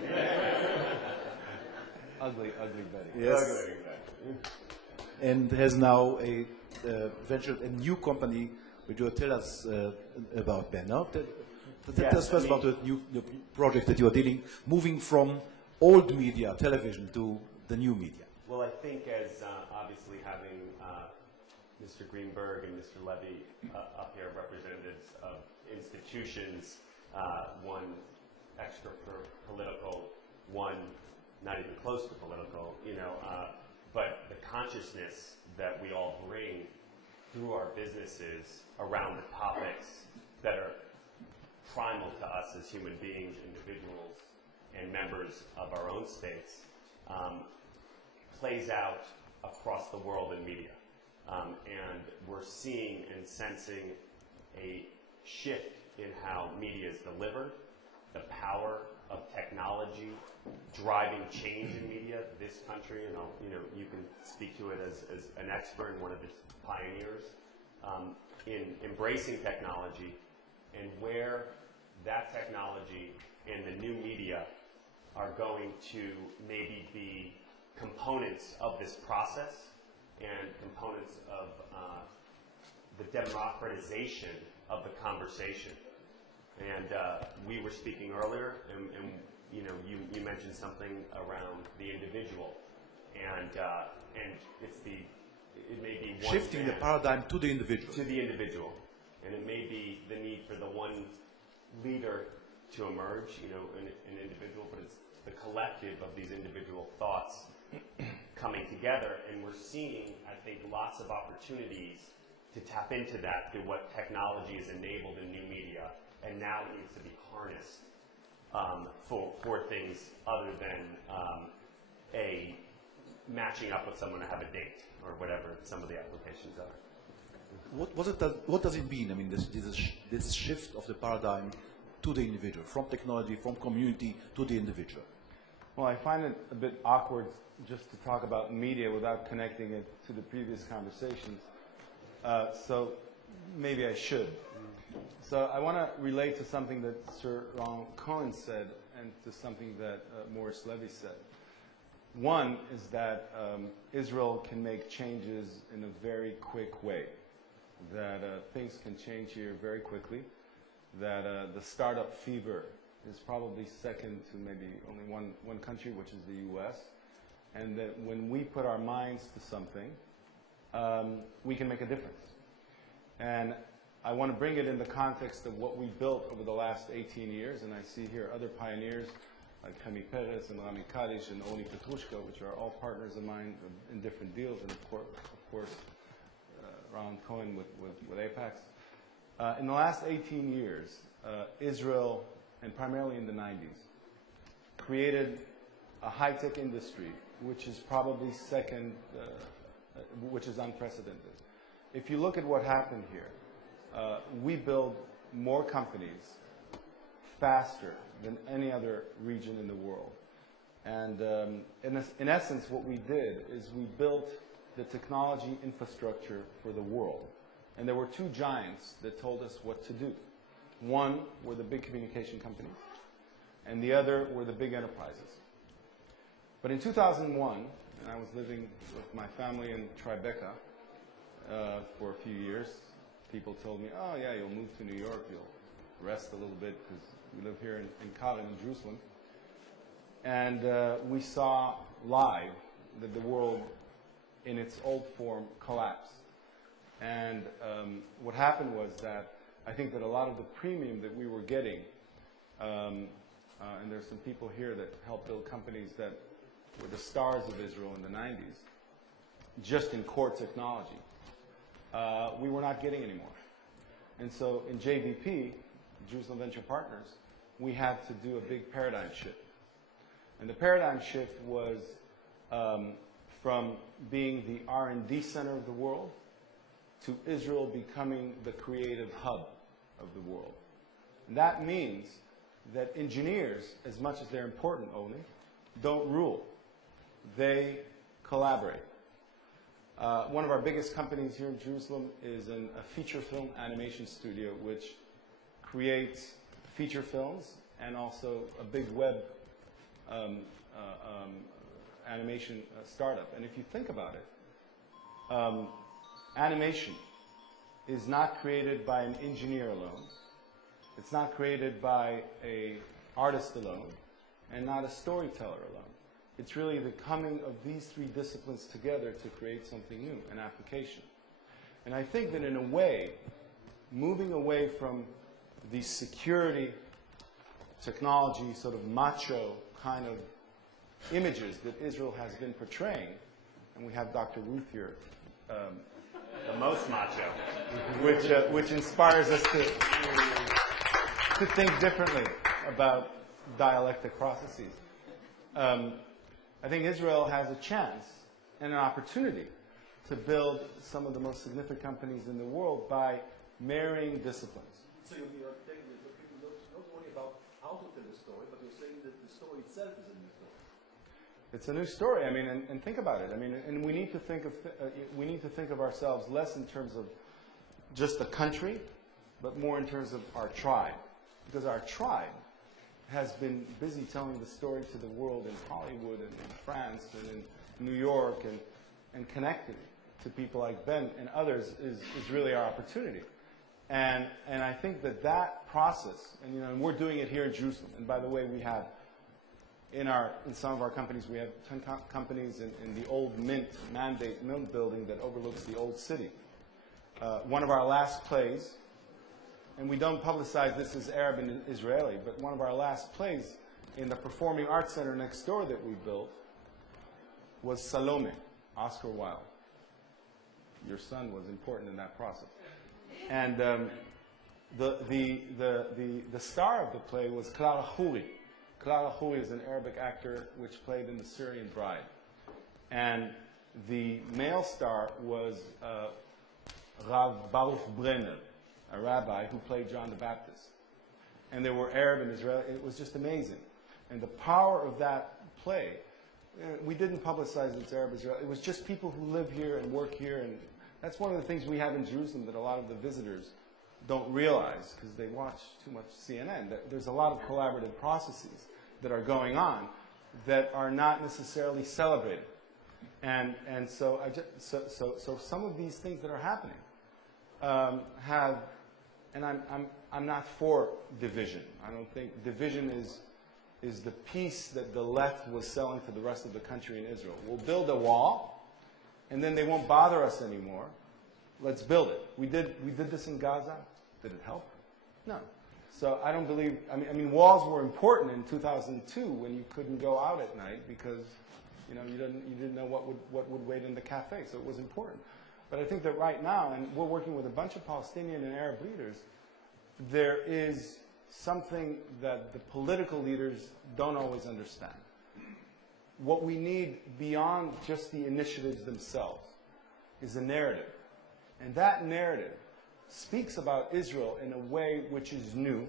Ugly Betty. Yes. Ugly Betty. And has now ventured a new company, which you will tell us about, Ben. Now, tell us first about the new project that you are dealing, moving from old media, television, to the new media. Well, I think as obviously having Mr. Greenberg and Mr. Levy up here, representatives of institutions, one extra political, one not even close to political, but the consciousness that we all bring through our businesses around the topics that are primal to us as human beings, individuals, and members of our own states, plays out across the world in media. And we're seeing and sensing a shift in how media is delivered, the power of technology driving change in media. This country, and you can speak to it as an expert and one of its pioneers in embracing technology, and where that technology and the new media are going to maybe be components of this process and components of the democratization of the conversation. And we were speaking earlier, and you mentioned something around the individual, and it may be one Shifting the man paradigm to the individual. to the individual, and it may be the need for the one leader to emerge, an individual, but it's the collective of these individual thoughts coming together, and we're seeing, I think, lots of opportunities to tap into that through what technology has enabled in new media, and now it needs to be harnessed for things other than a matching up with someone to have a date or whatever some of the applications are. What does it mean? I mean, this shift of the paradigm to the individual, from technology, from community to the individual. Well, I find it a bit awkward just to talk about media without connecting it to the previous conversations. So maybe I should. So I want to relate to something that Sir Ron Cohen said and to something that Morris Levy said. One is that Israel can make changes in a very quick way, that things can change here very quickly, that the startup fever is probably second to maybe only one country, which is the US, and that when we put our minds to something, we can make a difference. And I want to bring it in the context of what we built over the last 18 years, and I see here other pioneers like Chemi Perez and Rami Kaddish and Oni Petrushka, which are all partners of mine in different deals, and of course Ron Cohen with Apex. In the last 18 years, Israel, and primarily in the 90s, created a high-tech industry which is probably second, which is unprecedented. If you look at what happened here, we build more companies faster than any other region in the world. And in essence, what we did is we built the technology infrastructure for the world. And there were two giants that told us what to do. One were the big communication companies, and the other were the big enterprises. But in 2001, and I was living with my family in Tribeca for a few years, people told me, oh yeah, you'll move to New York, you'll rest a little bit, because we live here in Karen, in Jerusalem. And we saw live that the world in its old form collapsed. And what happened was that I think that a lot of the premium that we were getting, and there's some people here that helped build companies that were the stars of Israel in the 90s, just in core technology, we were not getting anymore. And so in JVP, Jerusalem Venture Partners, we had to do a big paradigm shift. And the paradigm shift was from being the R&D center of the world to Israel becoming the creative hub of the world. And that means that engineers, as much as they're important only, don't rule. They collaborate. One of our biggest companies here in Jerusalem is a feature film animation studio which creates feature films and also a big web animation startup. And if you think about it, animation is not created by an engineer alone. It's not created by an artist alone, and not a storyteller alone. It's really the coming of these three disciplines together to create something new, an application. And I think that in a way, moving away from the security, technology, sort of macho kind of images that Israel has been portraying, and we have Dr. Ruth here, The most macho. which inspires us to think differently about dialectic processes. I think Israel has a chance and an opportunity to build some of the most significant companies in the world by marrying disciplines. So you're taking the people not only about how to tell a story, but you're saying that the story itself is a new story. It's a new story. I mean, and think about it. I mean, and we need to think of ourselves less in terms of just the country, but more in terms of our tribe, because our tribe has been busy telling the story to the world in Hollywood and in France and in New York and connecting to people like Ben and others is really our opportunity. And I think that process, and you know, and we're doing it here in Jerusalem. And by the way, we have in some of our companies, we have 10 companies in the old Mandate building that overlooks the old city. One of our last plays, and we don't publicize this as Arab and Israeli, but one of our last plays in the Performing Arts Center next door that we built was Salome, Oscar Wilde. Your son was important in that process. And the star of the play was Clara Khouri. Clara Khouri is an Arabic actor which played in The Syrian Bride. And the male star was Rav Baruch Brenner, a rabbi who played John the Baptist. And there were Arab and Israeli. It was just amazing. And the power of that play, we didn't publicize it's Arab Israeli. It was just people who live here and work here and That's one of the things we have in Jerusalem that a lot of the visitors don't realize because they watch too much CNN. There's a lot of collaborative processes that are going on that are not necessarily celebrated. And so some of these things that are happening have, and I'm not for division. I don't think division is the piece that the left was selling to the rest of the country in Israel. We'll build a wall, and then they won't bother us anymore. Let's build it. We did this in Gaza. Did it help? No. So I don't believe. I mean, walls were important in 2002 when you couldn't go out at night because you didn't know what would wait in the cafe. So it was important. But I think that right now, and we're working with a bunch of Palestinian and Arab leaders, there is something that the political leaders don't always understand. What we need beyond just the initiatives themselves is a narrative. And that narrative speaks about Israel in a way which is new,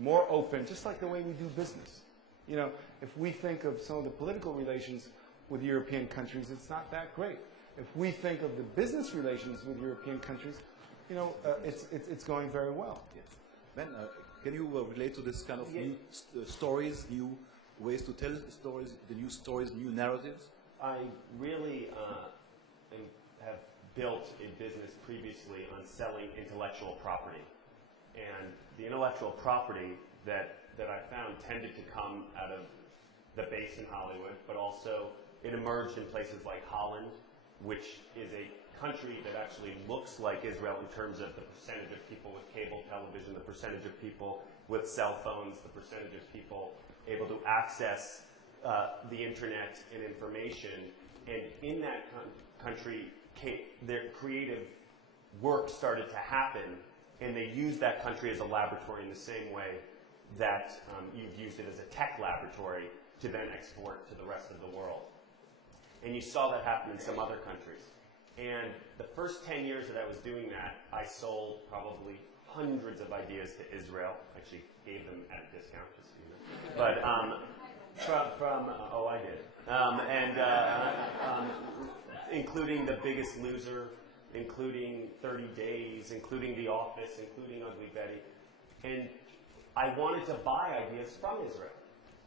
more open, just like the way we do business. If we think of some of the political relations with European countries, it's not that great. If we think of the business relations with European countries, it's going very well. Yes. Ben, can you relate to this kind of new stories, new ways to tell stories, the new stories, new narratives? I really have built a business previously on selling intellectual property. And the intellectual property that I found tended to come out of the base in Hollywood, but also it emerged in places like Holland, which is a country that actually looks like Israel in terms of the percentage of people with cable television, the percentage of people with cell phones, the percentage of people able to access the internet and information. And in that country, their creative work started to happen, and they used that country as a laboratory in the same way that you've used it as a tech laboratory to then export to the rest of the world. And you saw that happen in some other countries. And the first 10 years that I was doing that, I sold probably hundreds of ideas to Israel. Actually gave them at a discount, just so you know. But I did. Including The Biggest Loser, including 30 Days, including The Office, including Ugly Betty. And I wanted to buy ideas from Israel.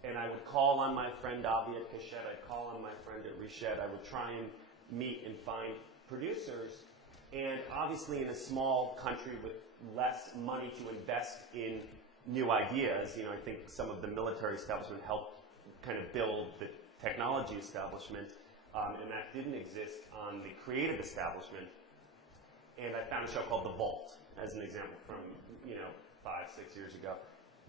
And I would call on my friend Avi at Keshet, I'd call on my friend at Rishet, I would try and meet and find producers. And obviously in a small country with less money to invest in new ideas, I think some of the military establishment helped kind of build the technology establishment, and that didn't exist on the creative establishment. And I found a show called The Vault, as an example, from 5-6 years ago.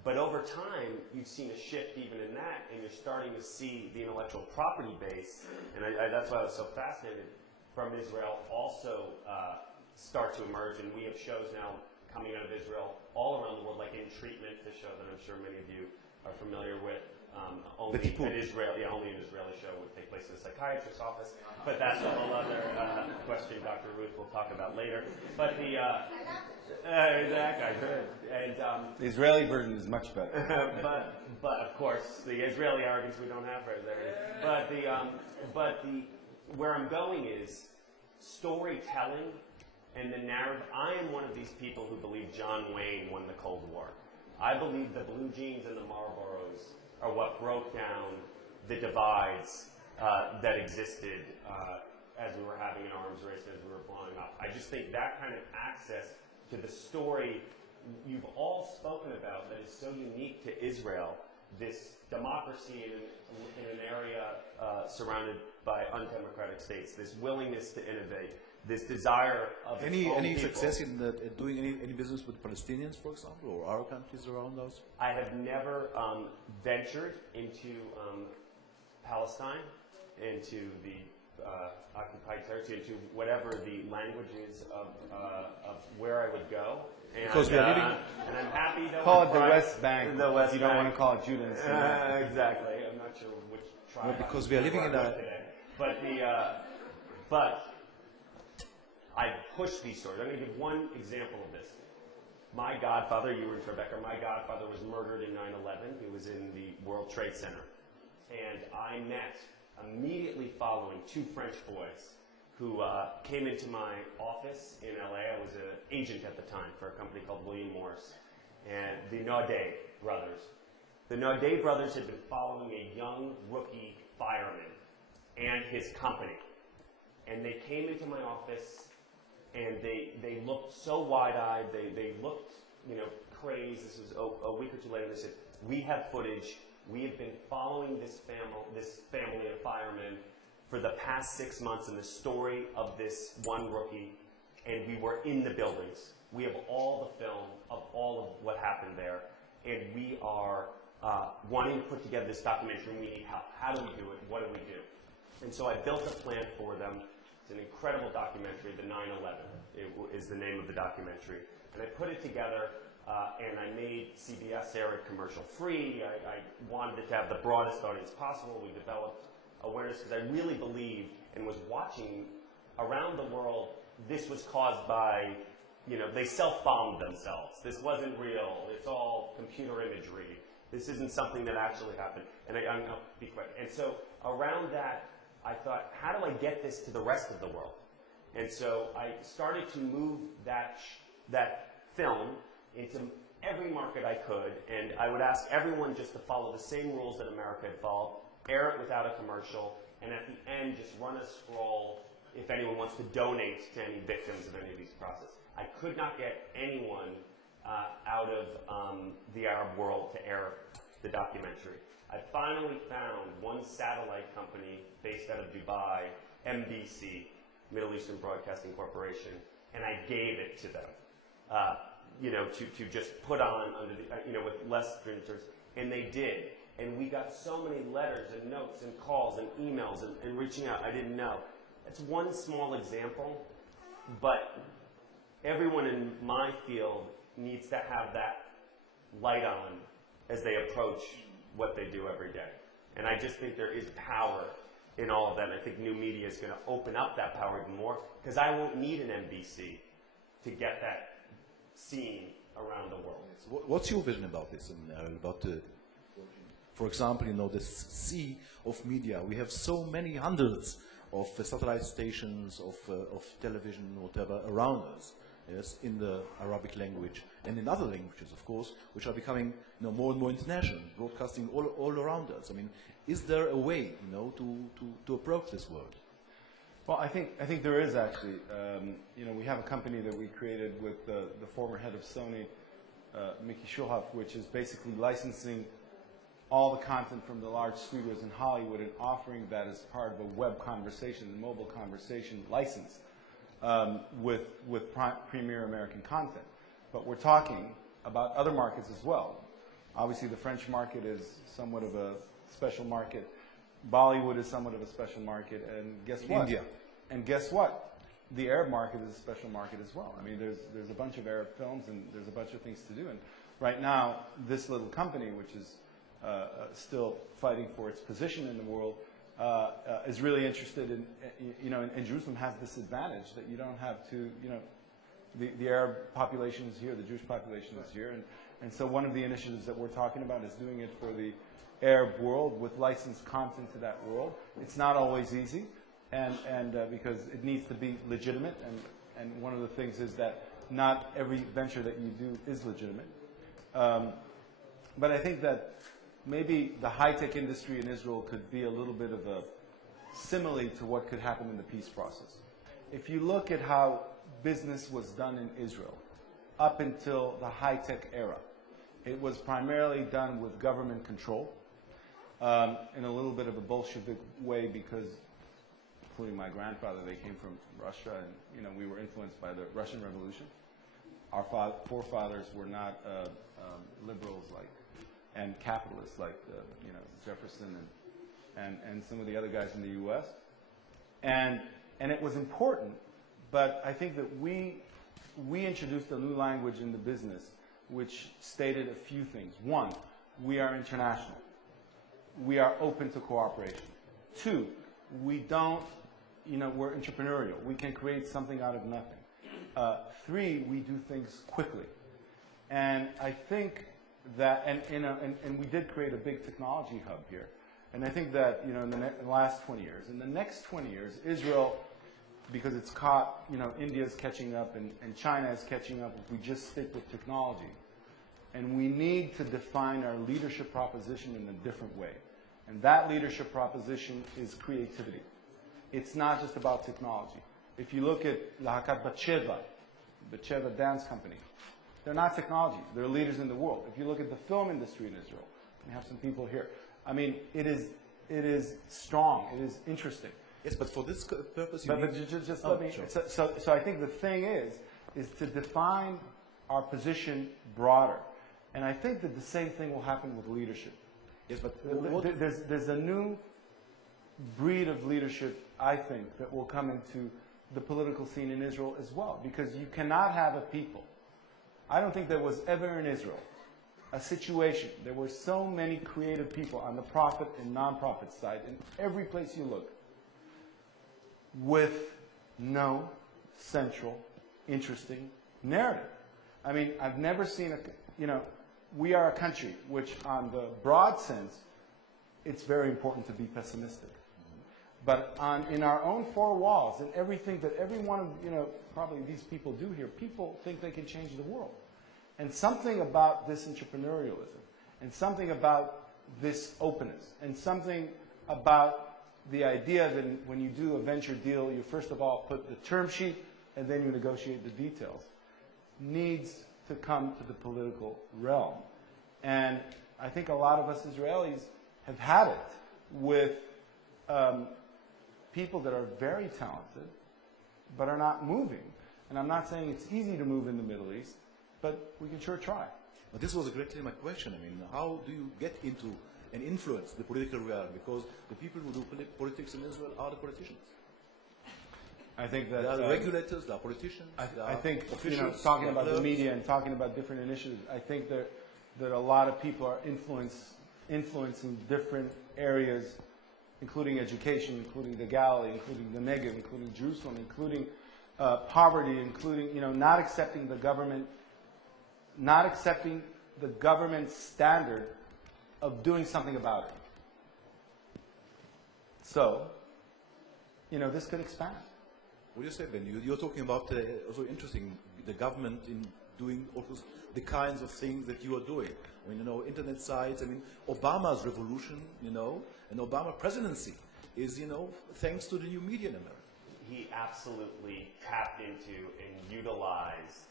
But over time, you've seen a shift even in that, and you're starting to see the intellectual property base, and that's why I was so fascinated, from Israel also start to emerge. And we have shows now coming out of Israel all around the world, like In Treatment, the show that I'm sure many of you are familiar with. Only an Israeli show would take place in a psychiatrist's office, but that's a whole other question Dr. Ruth will talk about later. But that guy's good. And the Israeli version is much better. but of course, the Israeli arrogance we don't have right there. But where I'm going is storytelling and the narrative. I am one of these people who believe John Wayne won the Cold War. I believe the blue jeans and the Marlboros are what broke down the divides that existed as we were having an arms race, as we were blowing up. I just think that kind of access to the story you've all spoken about that is so unique to Israel, this democracy in an area surrounded by undemocratic states, this willingness to innovate, this desire of any success in doing any business with Palestinians, for example, or our countries around us? I have never ventured into Palestine, into the occupied territory, into whatever the language is of where I would go. And, because we are living. And I'm happy that call it the West Bank. The West you don't Bank. want to call it Judah. Exactly. I'm not sure which tribe. Well, because we are living in a. But I push these stories. I'm going to give one example of this. My godfather, you were in Tribeca, my godfather was murdered in 9/11. He was in the World Trade Center. And I met, immediately following, two French boys who came into my office in LA. I was an agent at the time for a company called William Morris. And the Naudet brothers. The Naudet brothers had been following a young rookie fireman and his company. And they came into my office and they looked so wide-eyed, they looked, crazed. This was a week or two later. They said, "We have footage. We have been following this family of firemen for the past 6 months in the story of this one rookie, and we were in the buildings. We have all the film of all of what happened there, and we are wanting to put together this documentary. We need help. How do we do it? What do we do?" And so I built a plan for them. It's an incredible documentary, The 9/11 is the name of the documentary. And I put it together, and I made CBS air it commercial free. I wanted it to have the broadest audience possible. We developed awareness because I really believed and was watching around the world. This was caused by, they self-bombed themselves. This wasn't real. It's all computer imagery. This isn't something that actually happened. And I'll be quick. And so around that, I thought, how do I get this to the rest of the world? And so I started to move that film into every market I could, and I would ask everyone just to follow the same rules that America had followed, air it without a commercial, and at the end just run a scroll if anyone wants to donate to any victims of any of these processes. I could not get anyone out of the Arab world to air the documentary. I finally found one satellite company based out of Dubai, MBC, Middle Eastern Broadcasting Corporation, and I gave it to them, to just put on under the, with less printers, and they did. And we got so many letters and notes and calls and emails and reaching out. I didn't know. That's one small example, but everyone in my field needs to have that light on as they approach what they do every day. And I just think there is power in all of that. And I think new media is going to open up that power even more, because I won't need an NBC to get that seen around the world. What's your vision about this? For example, the sea of media. We have so many hundreds of satellite stations, of television, whatever, around us. Yes, in the Arabic language and in other languages, of course, which are becoming more and more international, broadcasting all around us. I mean, is there a way, to approach this world? Well, I think there is actually. We have a company that we created with the former head of Sony, Mickey Schulhoff, which is basically licensing all the content from the large studios in Hollywood and offering that as part of a web conversation, a mobile conversation license. With premier American content. But we're talking about other markets as well. Obviously, the French market is somewhat of a special market. Bollywood is somewhat of a special market. And guess what? India. And guess what? The Arab market is a special market as well. I mean, there's a bunch of Arab films and there's a bunch of things to do. And right now, this little company, which is still fighting for its position in the world, is really interested in, and Jerusalem has this advantage that you don't have to, the Arab population is here, the Jewish population is here, and so one of the initiatives that we're talking about is doing it for the Arab world with licensed content to that world. It's not always easy, and because it needs to be legitimate, and one of the things is that not every venture that you do is legitimate. But I think that maybe the high-tech industry in Israel could be a little bit of a simile to what could happen in the peace process. If you look at how business was done in Israel up until the high-tech era, it was primarily done with government control in a little bit of a Bolshevik way, because, including my grandfather, they came from Russia, and we were influenced by the Russian Revolution. Our forefathers were not liberals and capitalists like Jefferson and some of the other guys in the U.S. And it was important, but I think that we introduced a new language in the business which stated a few things. One, we are international. We are open to cooperation. Two, we don't, we're entrepreneurial. We can create something out of nothing. Three, we do things quickly. And I think that, and we did create a big technology hub here. And I think that, in the last 20 years, in the next 20 years, Israel because it's caught, India's catching up and China is catching up if we just stick with technology. And we need to define our leadership proposition in a different way. And that leadership proposition is creativity. It's not just about technology. If you look at Lahakat Batsheva dance company, they're not technology. They're leaders in the world. If you look at the film industry in Israel, we have some people here. I mean, it is strong. It is interesting. Yes, but for this purpose, you But need... just let me... Sure. So I think the thing is to define our position broader. And I think that the same thing will happen with leadership. Yes, but There's a new breed of leadership, I think, that will come into the political scene in Israel as well. Because you cannot have a people. I don't think there was ever in Israel a situation, there were so many creative people on the profit and non-profit side, in every place you look, with no central, interesting narrative. I mean, I've never seen we are a country which, on the broad sense, it's very important to be pessimistic. But in our own four walls, and everything that every one of, probably these people do here, people think they can change the world. And something about this entrepreneurialism, and something about this openness, and something about the idea that when you do a venture deal, you first of all put the term sheet, and then you negotiate the details, needs to come to the political realm. And I think a lot of us Israelis have had it with people that are very talented, but are not moving. And I'm not saying it's easy to move in the Middle East, but we can sure try. But this was exactly my question. I mean, how do you get into and influence the political realm? Because the people who do politics in Israel are the politicians. I think that... They are the regulators, they are politicians, I think, officials, talking about the clerks. media and talking about different initiatives, I think that a lot of people are influencing different areas, including education, including the Galilee, including the Negev, including Jerusalem, including poverty, including, not accepting the government's standard of doing something about it. So, this could expand. What do you say, Ben? You're talking about also interesting, the government in doing also the kinds of things that you are doing. I mean, internet sites. I mean, Obama's revolution, and Obama presidency is, thanks to the new media in America. He absolutely tapped into and utilized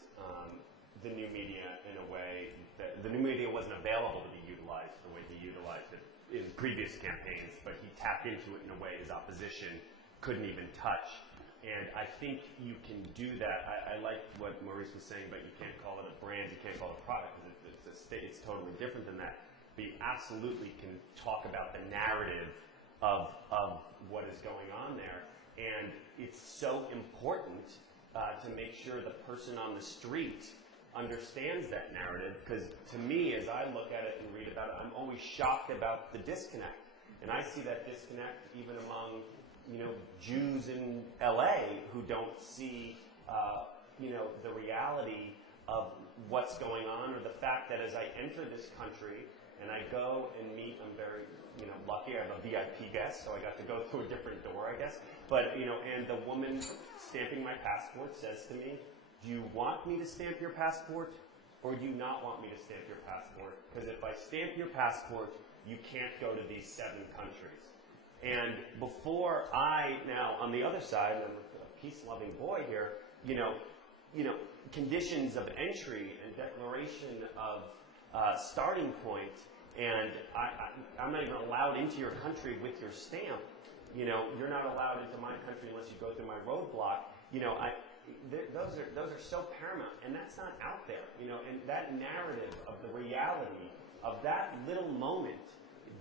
the new media in a way that the new media wasn't available to be utilized the way he utilized it in previous campaigns, but he tapped into it in a way his opposition couldn't even touch. And I think you can do that. I like what Maurice was saying, but you can't call it a brand, you can't call it a product, because it's totally different than that. But you absolutely can talk about the narrative of what is going on there. And it's so important to make sure the person on the street understands that narrative, because to me, as I look at it and read about it, I'm always shocked about the disconnect. And I see that disconnect even among Jews in LA who don't see, the reality of what's going on, or the fact that as I enter this country and I go and meet, I'm very, lucky, I have a VIP guest, so I got to go through a different door, I guess. But, and the woman stamping my passport says to me, do you want me to stamp your passport, or do you not want me to stamp your passport? Because if I stamp your passport, you can't go to these 7 countries. And before now on the other side, I'm a peace-loving boy here, conditions of entry and declaration of starting point, and I'm not even allowed into your country with your stamp. You're not allowed into my country unless you go through my roadblock. Those are so paramount, and that's not out there. And that narrative of the reality of that little moment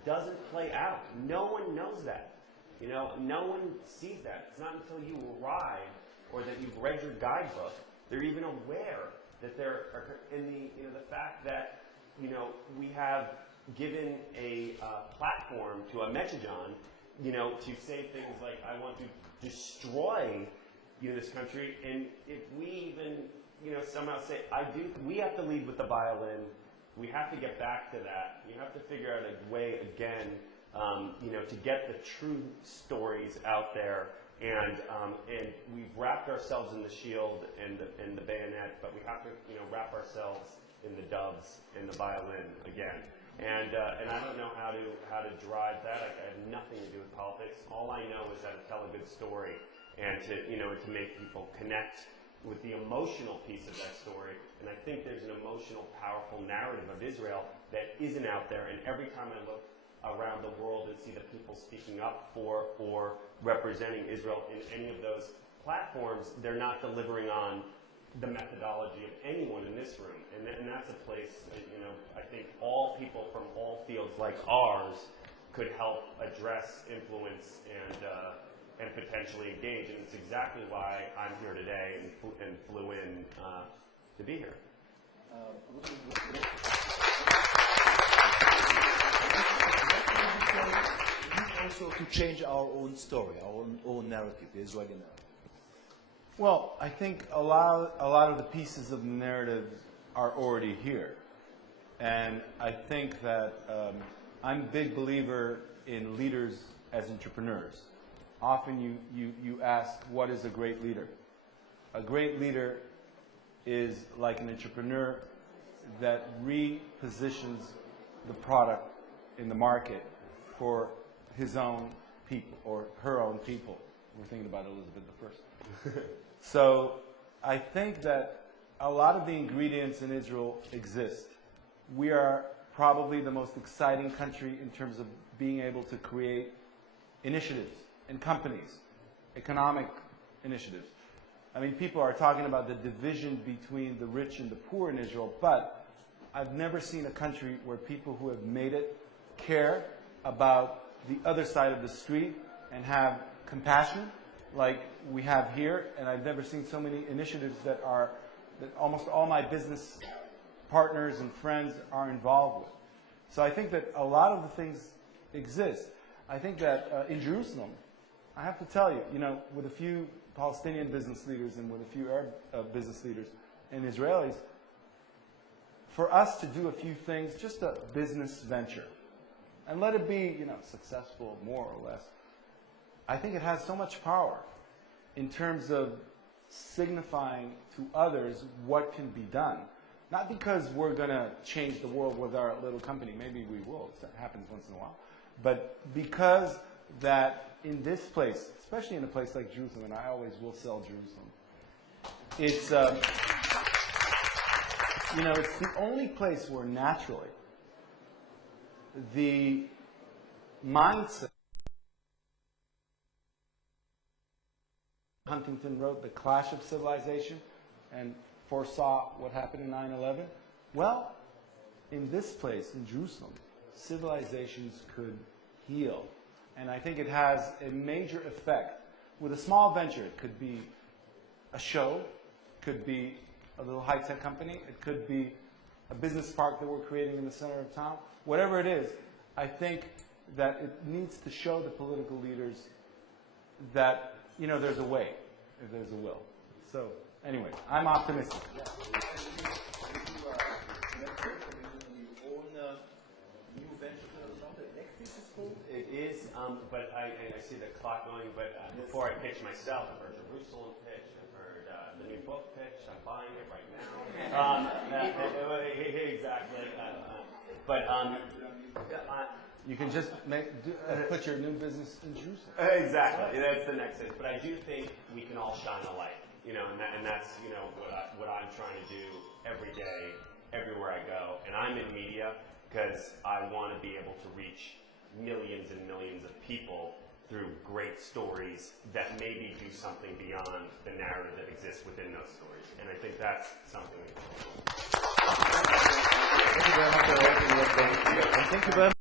doesn't play out. No one knows that. No one sees that. It's not until you arrive or that you've read your guidebook they're even aware that there are, the fact that we have given a platform to a Mechajon, to say things like, I want to destroy this country, and if we even somehow say, we have to lead with the violin. We have to get back to that. You have to figure out a way again, to get the true stories out there And we've wrapped ourselves in the shield and the bayonet, but we have to, wrap ourselves in the doves and the violin again. And I don't know how to drive that. I have nothing to do with politics. All I know is how to tell a good story and to make people connect with the emotional piece of that story. And I think there's an emotional, powerful narrative of Israel that isn't out there. And every time I look around the world and see the people speaking up for or representing Israel in any of those platforms, they're not delivering on the methodology of anyone in this room. And that's a place, I think all people from all fields like ours could help address, influence, and potentially engage. And it's exactly why I'm here today and flew in to be here. Also to change our own story, our own narrative, the Israeli narrative. Well, I think a lot of the pieces of the narrative are already here. And I think that I'm a big believer in leaders as entrepreneurs. Often you ask, what is a great leader? A great leader is like an entrepreneur that repositions the product in the market for his own people or her own people. We're thinking about Elizabeth I. So I think that a lot of the ingredients in Israel exist. We are probably the most exciting country in terms of being able to create initiatives and companies, economic initiatives. I mean, people are talking about the division between the rich and the poor in Israel, but I've never seen a country where people who have made it care about the other side of the street and have compassion like we have here. And I've never seen so many initiatives that almost all my business partners and friends are involved with. So I think that a lot of the things exist. I think that in Jerusalem, I have to tell you, with a few Palestinian business leaders and with a few Arab business leaders and Israelis, for us to do a few things, just a business venture, and let it be, successful more or less, I think it has so much power in terms of signifying to others what can be done. Not because we're going to change the world with our little company. Maybe we will. It happens once in a while. But because that in this place, especially in a place like Jerusalem, and I always will sell Jerusalem, it's it's the only place where naturally the mindset. Huntington wrote The Clash of Civilization and foresaw what happened in 9/11. Well, in this place, in Jerusalem, civilizations could heal. And I think it has a major effect. With a small venture, it could be a show, it could be a little high-tech company, it could be a business park that we're creating in the center of town. Whatever it is, I think that it needs to show the political leaders that, there's a way, if there's a will. So, anyway, I'm optimistic. Yeah. New venture, It is, but I see the clock going, but before I pitch myself, I've heard Jerusalem pitch, I've heard the new book pitch, I'm buying it right now. Exactly. You can just put your new business in Jerusalem. Exactly. That's the next thing. But I do think we can all shine a light, and that's what I'm trying to do every day, everywhere I go. And I'm in media because I want to be able to reach millions and millions of people through great stories that maybe do something beyond the narrative that exists within those stories. And I think that's something we can do. Thank you very much for all the work. Thank you very much.